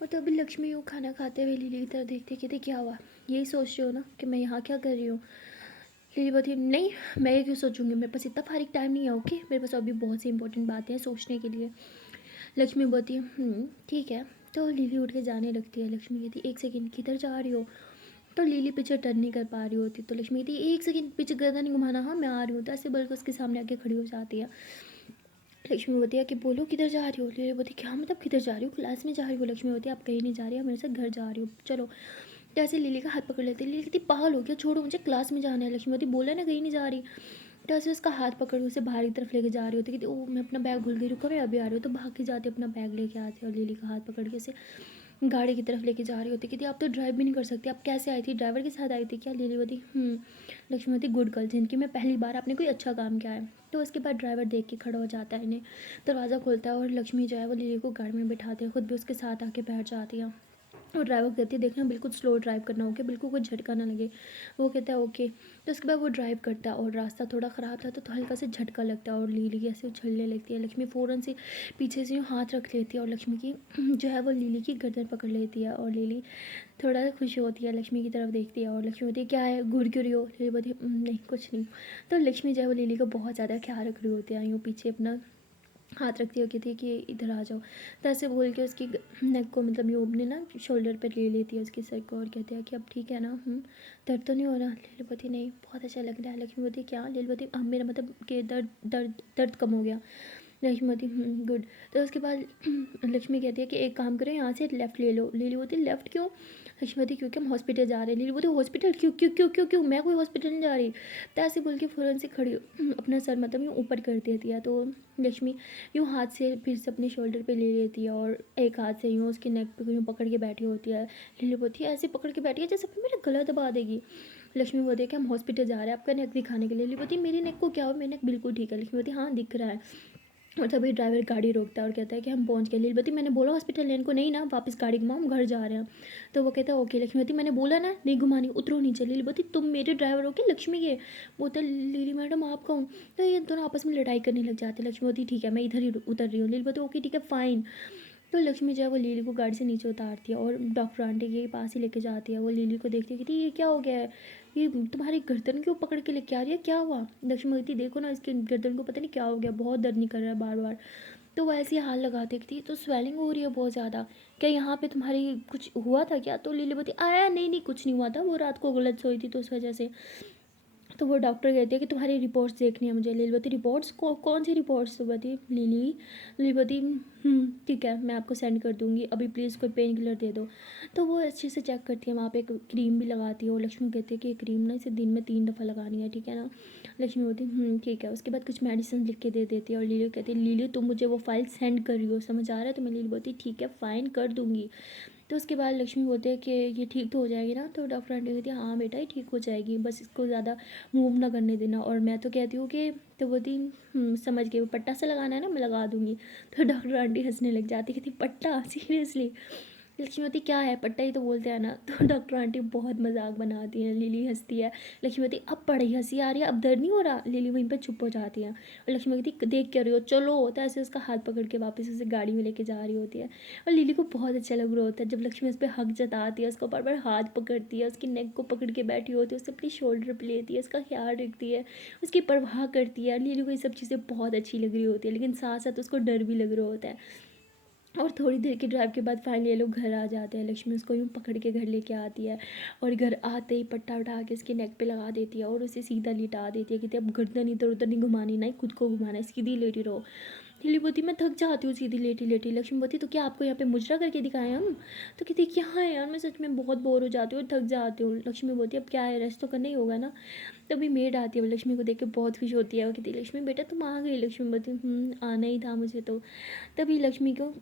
और तभी लक्ष्मी वो खाना खाते हुए लिली की तरफ देखते कहते क्या हुआ, यही सोच रही हो ना कि मैं यहाँ क्या कर रही हूँ? लिली बोलती नहीं, मैं ये क्यों सोचूंगी, मेरे पास इतना फारिग टाइम नहीं है, ओके मेरे पास अभी बहुत सी इंपॉर्टेंट बातें हैं सोचने के लिए। लक्ष्मी बोलती ठीक है। तो लिली उठ के जाने लगती है। लक्ष्मी कहती एक सेकंड किधर जा रही हो? तो लिली पीछे टर्न नहीं कर पा रही होती, तो लक्ष्मी कहती एक सेकंड पीछे गर्दन नहीं घुमाना, हाँ मैं आ रही हूँ, तो ऐसे बोलकर उसके सामने आके खड़ी हो जाती है। लक्ष्मी बोलती है कि बोलो किधर जा रही हो? लिली बोलती क्या मतलब किधर जा रही हो? क्लास में जा रही हो? लक्ष्मी बोलती है आप कहीं नहीं जा रही हो, मेरे साथ घर जा रही हो, चलो। तो ऐसे लिली का हाथ पकड़ लेती है। लिली कहती पागल हो गया, छोड़ो मुझे, क्लास में जाना है। लक्ष्मीवती बोला ना कहीं नहीं जा रही। तो ऐसे उसका हाथ पकड़ के उसे बाहर की तरफ लेके जा रही होती है कि ओ मैं अपना बैग भूल गई, रुको मैं अभी आ रही हूँ। तो भाग के जाते अपना बैग लेके आते हैं और लिली का हाथ पकड़ के उसे गाड़ी की तरफ लेके जा रही होती है कि आप तो ड्राइव भी नहीं कर सकती, आप कैसे आई थी, ड्राइवर के साथ आई थी क्या? लिलीवती लक्ष्मीवती गुड गर्ल, जिनकी में पहली बार आपने कोई अच्छा काम किया है। तो उसके बाद ड्राइवर देख के खड़ा हो जाता है, इन्हें दरवाज़ा खोलता है और लक्ष्मी जो है वो लिली को गाड़ी में बिठाते हैं, खुद भी उसके साथ आके बैठ जाती है। और ड्राइवर कहती है देखना बिल्कुल स्लो ड्राइव करना, ओके, बिल्कुल कोई झटका ना लगे। वो कहता है ओके। तो उसके बाद वो ड्राइव करता है और रास्ता थोड़ा ख़राब था तो हल्का से झटका लगता है और लीली ऐसे उछलने लगती है। लक्ष्मी फ़ौरन से पीछे से यूँ हाथ रख लेती है और लक्ष्मी की जो है वो लिली की गर्दन पकड़ लेती है और लिली थोड़ा सा खुश होती है, लक्ष्मी की तरफ देखती है और लक्ष्मी बोलती है क्या है, घूर क्यों रही हो? लिली बोलती है नहीं कुछ नहीं। तो लक्ष्मी जो है वो लिली का बहुत ज़्यादा ख्याल रख रही होती है, यूँ पीछे अपना हाथ रखती होती थी कि इधर आ जाओ। तो ऐसे बोल के उसकी नेक को मतलब यूँ अपने ना शोल्डर पर ले लेती है उसकी सर को और कहती है कि अब ठीक है ना, दर्द तो नहीं हो रहा? लीलावती नहीं, बहुत अच्छा लग रहा है। लक्ष्मीवती क्या? लीलावती मेरा मतलब कि दर्द दर्द दर्द कम हो गया। लक्ष्मीवती गुड। तो उसके बाद लक्ष्मी कहती है कि एक काम करो, यहाँ से लेफ़्ट ले लो। लिलीवती लेफ़्ट क्यों? लक्ष्मीवती क्योंकि हम हॉस्पिटल जा रहे हैं। लिलीवती हॉस्पिटल क्यों क्यों क्यों क्यों क्यों? मैं कोई हॉस्पिटल नहीं जा रही। तो ऐसे बोल के फ़ौरन से खड़ी अपना सर मतलब यूँ ऊपर कर देती है। तो लक्ष्मी यूँ हाथ से फिर से अपने शोल्डर पे ले लेती है और एक हाथ से यूँ उसके नेक पे यूँ पकड़ के बैठी होती है। लिलीवती ऐसे पकड़ के बैठी है जैसे अपने मेरा गला दबा देगी। लक्ष्मी बोलती है कि हम हॉस्पिटल जा रहे हैं आपका नेक दिखाने के लिए। लिलीवती मेरी नेक को क्या हो, मेरा नेक बिल्कुल ठीक है। लक्ष्मीवती हाँ दिख रहा है। और तभी ड्राइवर गाड़ी रोकता है और कहता है कि हम पहुंच गए। लीलवती मैंने बोला हॉस्पिटल लेने को, नहीं ना, वापस गाड़ी घुमाओ, हम घर जा रहे हैं। तो वो कहता है ओके। लक्ष्मीवती मैंने बोला ना नहीं घुमानी, उतरो नीचे। लीलवती तुम मेरे ड्राइवर हो क्या लक्ष्मी के? बोलता है लीली मैडम आप कौन? तो ये दोनों आपस में लड़ाई करने लग जाते हैं। लक्ष्मीवती ठीक है मैं इधर ही उतर रही हूँ। लीलवती ओके ठीक है फ़ाइन। तो लक्ष्मी जो है वो लिली को गाड़ी से नीचे उतारती है और डॉक्टर आंटी के पास ही लेके जाती है। वो लिली को देखती है कि ये क्या हो गया है, ये तुम्हारी गर्दन क्यों पकड़ के लेके आ रही है, क्या हुआ? लक्ष्मी कहती देखो ना इसकी गर्दन को पता नहीं क्या हो गया, बहुत दर्द नहीं कर रहा है बार बार। तो वो ऐसे हाल लगाती थी तो स्वेलिंग हो रही है बहुत ज़्यादा, क्या यहाँ पे तुम्हारी कुछ हुआ था क्या? तो लिली बोलती आया नहीं नहीं कुछ नहीं हुआ था, वो रात को गलत सोई थी तो उस वजह से। तो वो डॉक्टर कहते हैं कि तुम्हारी रिपोर्ट्स देखनी है मुझे। लिलीवती रिपोर्ट्स कौन सी रिपोर्ट्स? तो बती लिली लिलीवती ठीक है मैं आपको सेंड कर दूँगी, अभी प्लीज़ कोई पेन किलर दे दो। तो वो अच्छे से चेक करती है, वहाँ पे एक क्रीम भी लगाती है और लक्ष्मी कहती है कि ये क्रीम ना इसे दिन में 3 दफ़ा लगानी है, ठीक है ना? लक्ष्मी बोलती ठीक है। उसके बाद कुछ मेडिसिन लिख के दे देती है और लिली कहती है लिली तुम मुझे वो फाइल सेंड कर रही हो, समझ आ रहा है तुम्हें? लिली बोलती ठीक है फ़ाइन कर दूँगी। तो उसके बाद लक्ष्मी बोलते हैं कि ये ठीक तो हो जाएगी ना? तो डॉक्टर आंटी कहती है हाँ बेटा ये ठीक हो जाएगी, बस इसको ज़्यादा मूव ना करने देना। और मैं तो कहती हूँ कि तो बोलती समझ गई, वो पट्टा से लगाना है ना, मैं लगा दूँगी। तो डॉक्टर आंटी हंसने लग जाती, कहती पट्टा सीरियसली? लक्ष्मीवती क्या है पट्टा ही तो बोलते हैं ना। तो डॉक्टर आंटी बहुत मजाक बनाती हैं, लिली हंसती है। लक्ष्मीवती अब बड़ी हंसी आ रही है, अब दर्द नहीं हो रहा? लिली वहीं पर चुप हो जाती है और लक्ष्मीवती देख क्या रही हो, चलो। तो ऐसे उसका हाथ पकड़ के वापस उसे गाड़ी में लेके जा रही होती है और लिली को बहुत अच्छा लग रहा होता है जब लक्ष्मी उस पर हक जताती है, उसको बार बार हाथ पकड़ती है, उसकी नेक को पकड़ के बैठी होती है, उसे अपनी शोल्डर पर लेती है, उसका ख्याल रखती है, उसकी परवाह करती है। लिली को ये सब चीज़ें बहुत अच्छी लग रही होती है लेकिन साथ साथ उसको डर भी लग रहा होता है। और थोड़ी देर की ड्राइव के बाद फाइनली ये लोग घर आ जाते हैं। लक्ष्मी उसको यूँ पकड़ के घर लेके आती है और घर आते ही पट्टा उठा के उसके नेक पे लगा देती है और उसे सीधा लिटा देती है, कहती है अब गर्दन इधर उधर नहीं घुमानी, ना ही खुद को घुमाना है, सीधी लेटी रहो। लिली बोती मैं थक जाती हूँ सीधी लेटी लेटी। लक्ष्मी बोती तो क्या आपको यहाँ पे मुजरा करके दिखाएं हम? तो कहती क्या है यार मैं सच में बहुत बोर हो जाती हूँ, थक जाती हूँ। लक्ष्मी बोती अब क्या है, रेस्ट तो करना ही होगा ना। तभी मेड आती है, वो लक्ष्मी को देख के बहुत खुश होती है, वो कहती लक्ष्मी बेटा तुम आ गई। लक्ष्मी बोती आना ही था मुझे तो। तभी लक्ष्मी को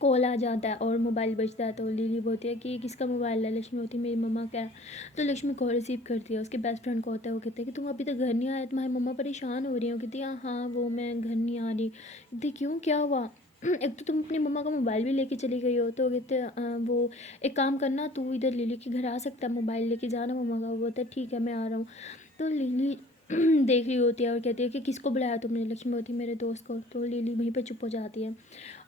कॉल आ जाता है और मोबाइल बजता है तो लिली बोलती है कि किसका मोबाइल है? लक्ष्मी होती है मेरी मम्मा का है। तो लक्ष्मी कॉल रिसीव करती है, उसके बेस्ट फ्रेंड को होता है, वो कहते हैं कि तुम अभी तक घर नहीं आए, तुम्हारी मम्मा परेशान हो रही है। वो कहती है हाँ वो मैं घर नहीं आ रही। कहती क्यों क्या हुआ? एक तो तुम अपनी मम्मा का मोबाइल भी लेके चली गई हो। तो कहते वो एक काम करना तू इधर लिली के घर आ सकता है, मोबाइल लेके जाना मम्मा का। वो बोलता है ठीक है मैं आ रहा हूँ। तो लिली देख रही होती है और कहती है कि किसको बुलाया तुमने? लक्ष्मी होती है मेरे दोस्त को। तो लिली वहीं पर चुप हो जाती है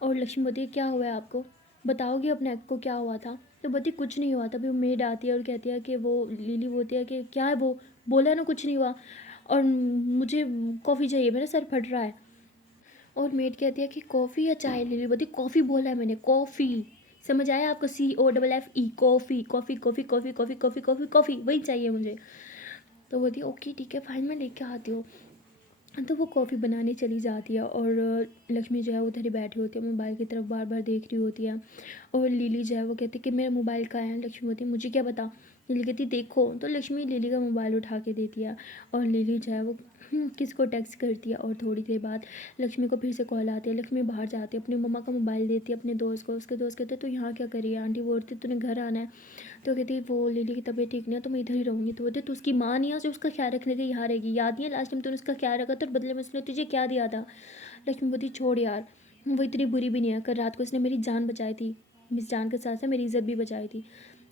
और लक्ष्मी बोलती है क्या हुआ है आपको, बताओगी अपने को क्या हुआ था? तो बोलती कुछ नहीं हुआ। तभी वो मेड आती है और कहती है कि वो लिली बोलती है कि क्या है, वो बोला ना कुछ नहीं हुआ और मुझे कॉफ़ी चाहिए, मेरा सर फट रहा है। और मेड कहती है कि कॉफ़ी या चाय? लिली बोलती कॉफ़ी बोला है मैंने, कॉफ़ी। समझ आया आपको? COFFE coffee coffee coffee coffee coffee coffee coffee coffee वही चाहिए मुझे। तो बोलती ओके ठीक है फाइन मैं लेके आती हूँ। तो वो कॉफ़ी बनाने चली जाती है और लक्ष्मी जो है वो उधर ही बैठी होती है, मोबाइल की तरफ बार बार देख रही होती है। और लिली जो है वो कहती है कि मेरा मोबाइल कहाँ है। लक्ष्मी बोलती है मुझे क्या पता। लिली कहती देखो, तो लक्ष्मी लिली का मोबाइल उठा के देती है और लिली जो है वो किसको टेक्स्ट करती है। और थोड़ी देर बाद लक्ष्मी को फिर से कॉल आती है। लक्ष्मी बाहर जाती है, अपनी मम्मा का मोबाइल देती है अपने दोस्त को। उसके दोस्त कहते तो यहाँ क्या करिए, आंटी बोलती तूने घर आना है। तो कहती वो लिली की तबीयत ठीक नहीं है तो मैं इधर ही रहूँगी। तो बोलते तो उसकी माँ नहीं है जो उसका ख्याल रखने के यहाँ रहेगी, याद नहीं है लास्ट टाइम तूने उसका ख्याल रखा था और बदले में उसने तुझे क्या दिया था। लक्ष्मी बोलती छोड़ यार, वो इतनी बुरी भी नहीं है, कल रात को उसने मेरी जान बचाई थी, मिस जान के साथ साथ मेरी इज्जत भी बचाई थी।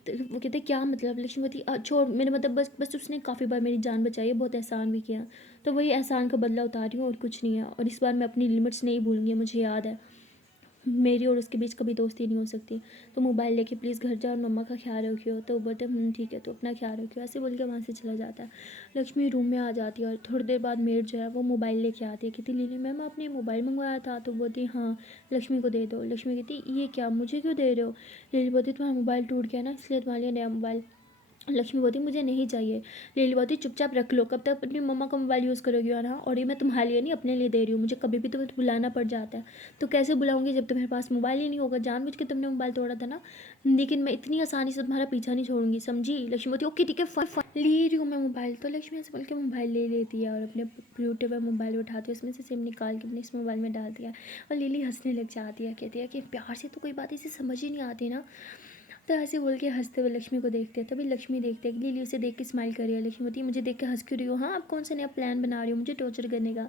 तो वो कहते क्या मतलब। लक्ष्मी बोलती छोड़, मेरे मतलब बस बस उसने काफ़ी बार मेरी जान बचाई है, बहुत एहसान भी किया, तो वही एहसान का बदला उतार रही हूँ और कुछ नहीं है। और इस बार मैं अपनी लिमिट्स नहीं भूलूंगी, मुझे याद है मेरी और उसके बीच कभी दोस्ती नहीं हो सकती। तो मोबाइल लेके प्लीज़ घर जाओ और मम्मा का ख्याल रखियो। तो वो बोलते ठीक है, तो अपना ख्याल रखियो, ऐसे बोल के वहाँ से चला जाता है। लक्ष्मी रूम में आ जाती है और थोड़ी देर बाद मेड जो है वो मोबाइल लेके आती है। कहती लिली मैम आपने मोबाइल मंगवाया था। तो बोलती हाँ, लक्ष्मी को दे दो। लक्ष्मी कहती ये क्या, मुझे क्यों दे रहे हो। लिली बोलती तुम्हारा मोबाइल टूट गया ना, इसलिए तुम्हारे लिए नया मोबाइल। लक्ष्मी बोलती मुझे नहीं चाहिए। लिली बोलती चुपचाप रख लो, कब तक अपनी मम्मा का मोबाइल यूज़ करोगी। और हाँ, और ये मैं तुम्हारे लिए नहीं अपने लिए दे रही हूँ, मुझे कभी भी तुम्हें बुलाना पड़ जाता है। तो कैसे बुलाऊंगी जब तुम्हारे पास मोबाइल ही नहीं होगा, जानबूझ के तुमने मोबाइल तोड़ा था ना। लेकिन मैं इतनी आसानी से तुम्हारा पीछा नहीं छोड़ूंगी, समझी। लक्ष्मी बोलती ओके ठीक है ले रही हूँ मैं मोबाइल। तो लक्ष्मी ऐसे बोल के मोबाइल ले लेती है और अपने ब्यूटी पर मोबाइल उठाती है, उसमें से सिम निकाल के अपने इस मोबाइल में डाल दिया। और लिली हंसने लग जाती है, कहती है कि प्यार से तो कोई बात इसे समझ ही नहीं आती ना। तो ऐसे बोल के हंसते हुए लक्ष्मी को देखते हैं। तभी लक्ष्मी देखते हैं कि लिली उसे देख के स्माइल कर रही है। लक्ष्मी होती है मुझे देख के हंस क्यों रही हो, हाँ आप कौन सा नया प्लान बना रही हो मुझे टॉर्चर करने का।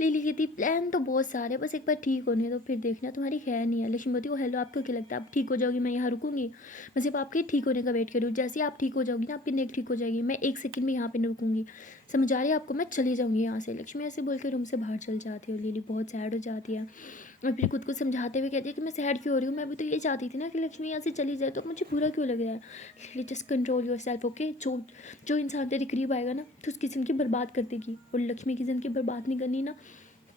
लिली कहती प्लान तो बहुत सारे, बस एक बार ठीक होने दो फिर देखना, तुम्हारी खैर नहीं है। लक्ष्मी बोलती ओ हेलो, आपको क्या लगता है आप ठीक हो जाओगी, मैं यहाँ रुकूंगी। मैं सिर्फ आपके ठीक होने का वेट कर रही हूँ, जैसे ही आप ठीक हो जाओगी ना आपकी नेक ठीक हो जाएगी, मैं एक सेकंड में यहाँ पे नहीं रुकूंगी, समझ आ रही है आपको, मैं चली जाऊँगी यहाँ से। लक्ष्मी ऐसे बोल के रूम से बाहर चल जाती है और लिली बहुत सैड हो जाती है। और फिर खुद को समझाते हुए कहती है कि मैं सैड क्यों हो रही हूँ, मैं भी तो ये चाहती थी ना कि लक्ष्मी यहाँ से चली जाए, तो मुझे बुरा क्यों लग रहा है। Just control your self okay. जो जो इंसान तेरे करीब आएगा ना तो उसकी ज़िंदगी बर्बाद कर देगी, और लक्ष्मी की ज़िंदगी बर्बाद नहीं करनी ना,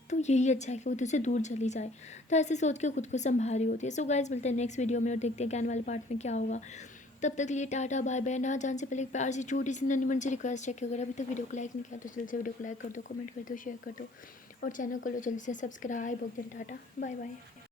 तो यही अच्छा है कि वो तुझसे दूर चली जाए। तो ऐसे सोच के खुद को संभाल रही होती है। सो गाइस मिलते हैं नेक्स्ट वीडियो में और देखते हैं कि आने वाले पार्ट में क्या होगा। तब तक के लिए टाटा बाय बाय। ना जान से पहले एक प्यार से छोटी सी नन्ही से रिक्वेस्ट है कि अगर अभी तक वीडियो को लाइक नहीं किया तो जल्दी से वीडियो को लाइक कर दो, कमेंट कर दो, शेयर कर दो और चैनल को लो जल्दी से सब्सक्राइब हो गया। Tata bye bye.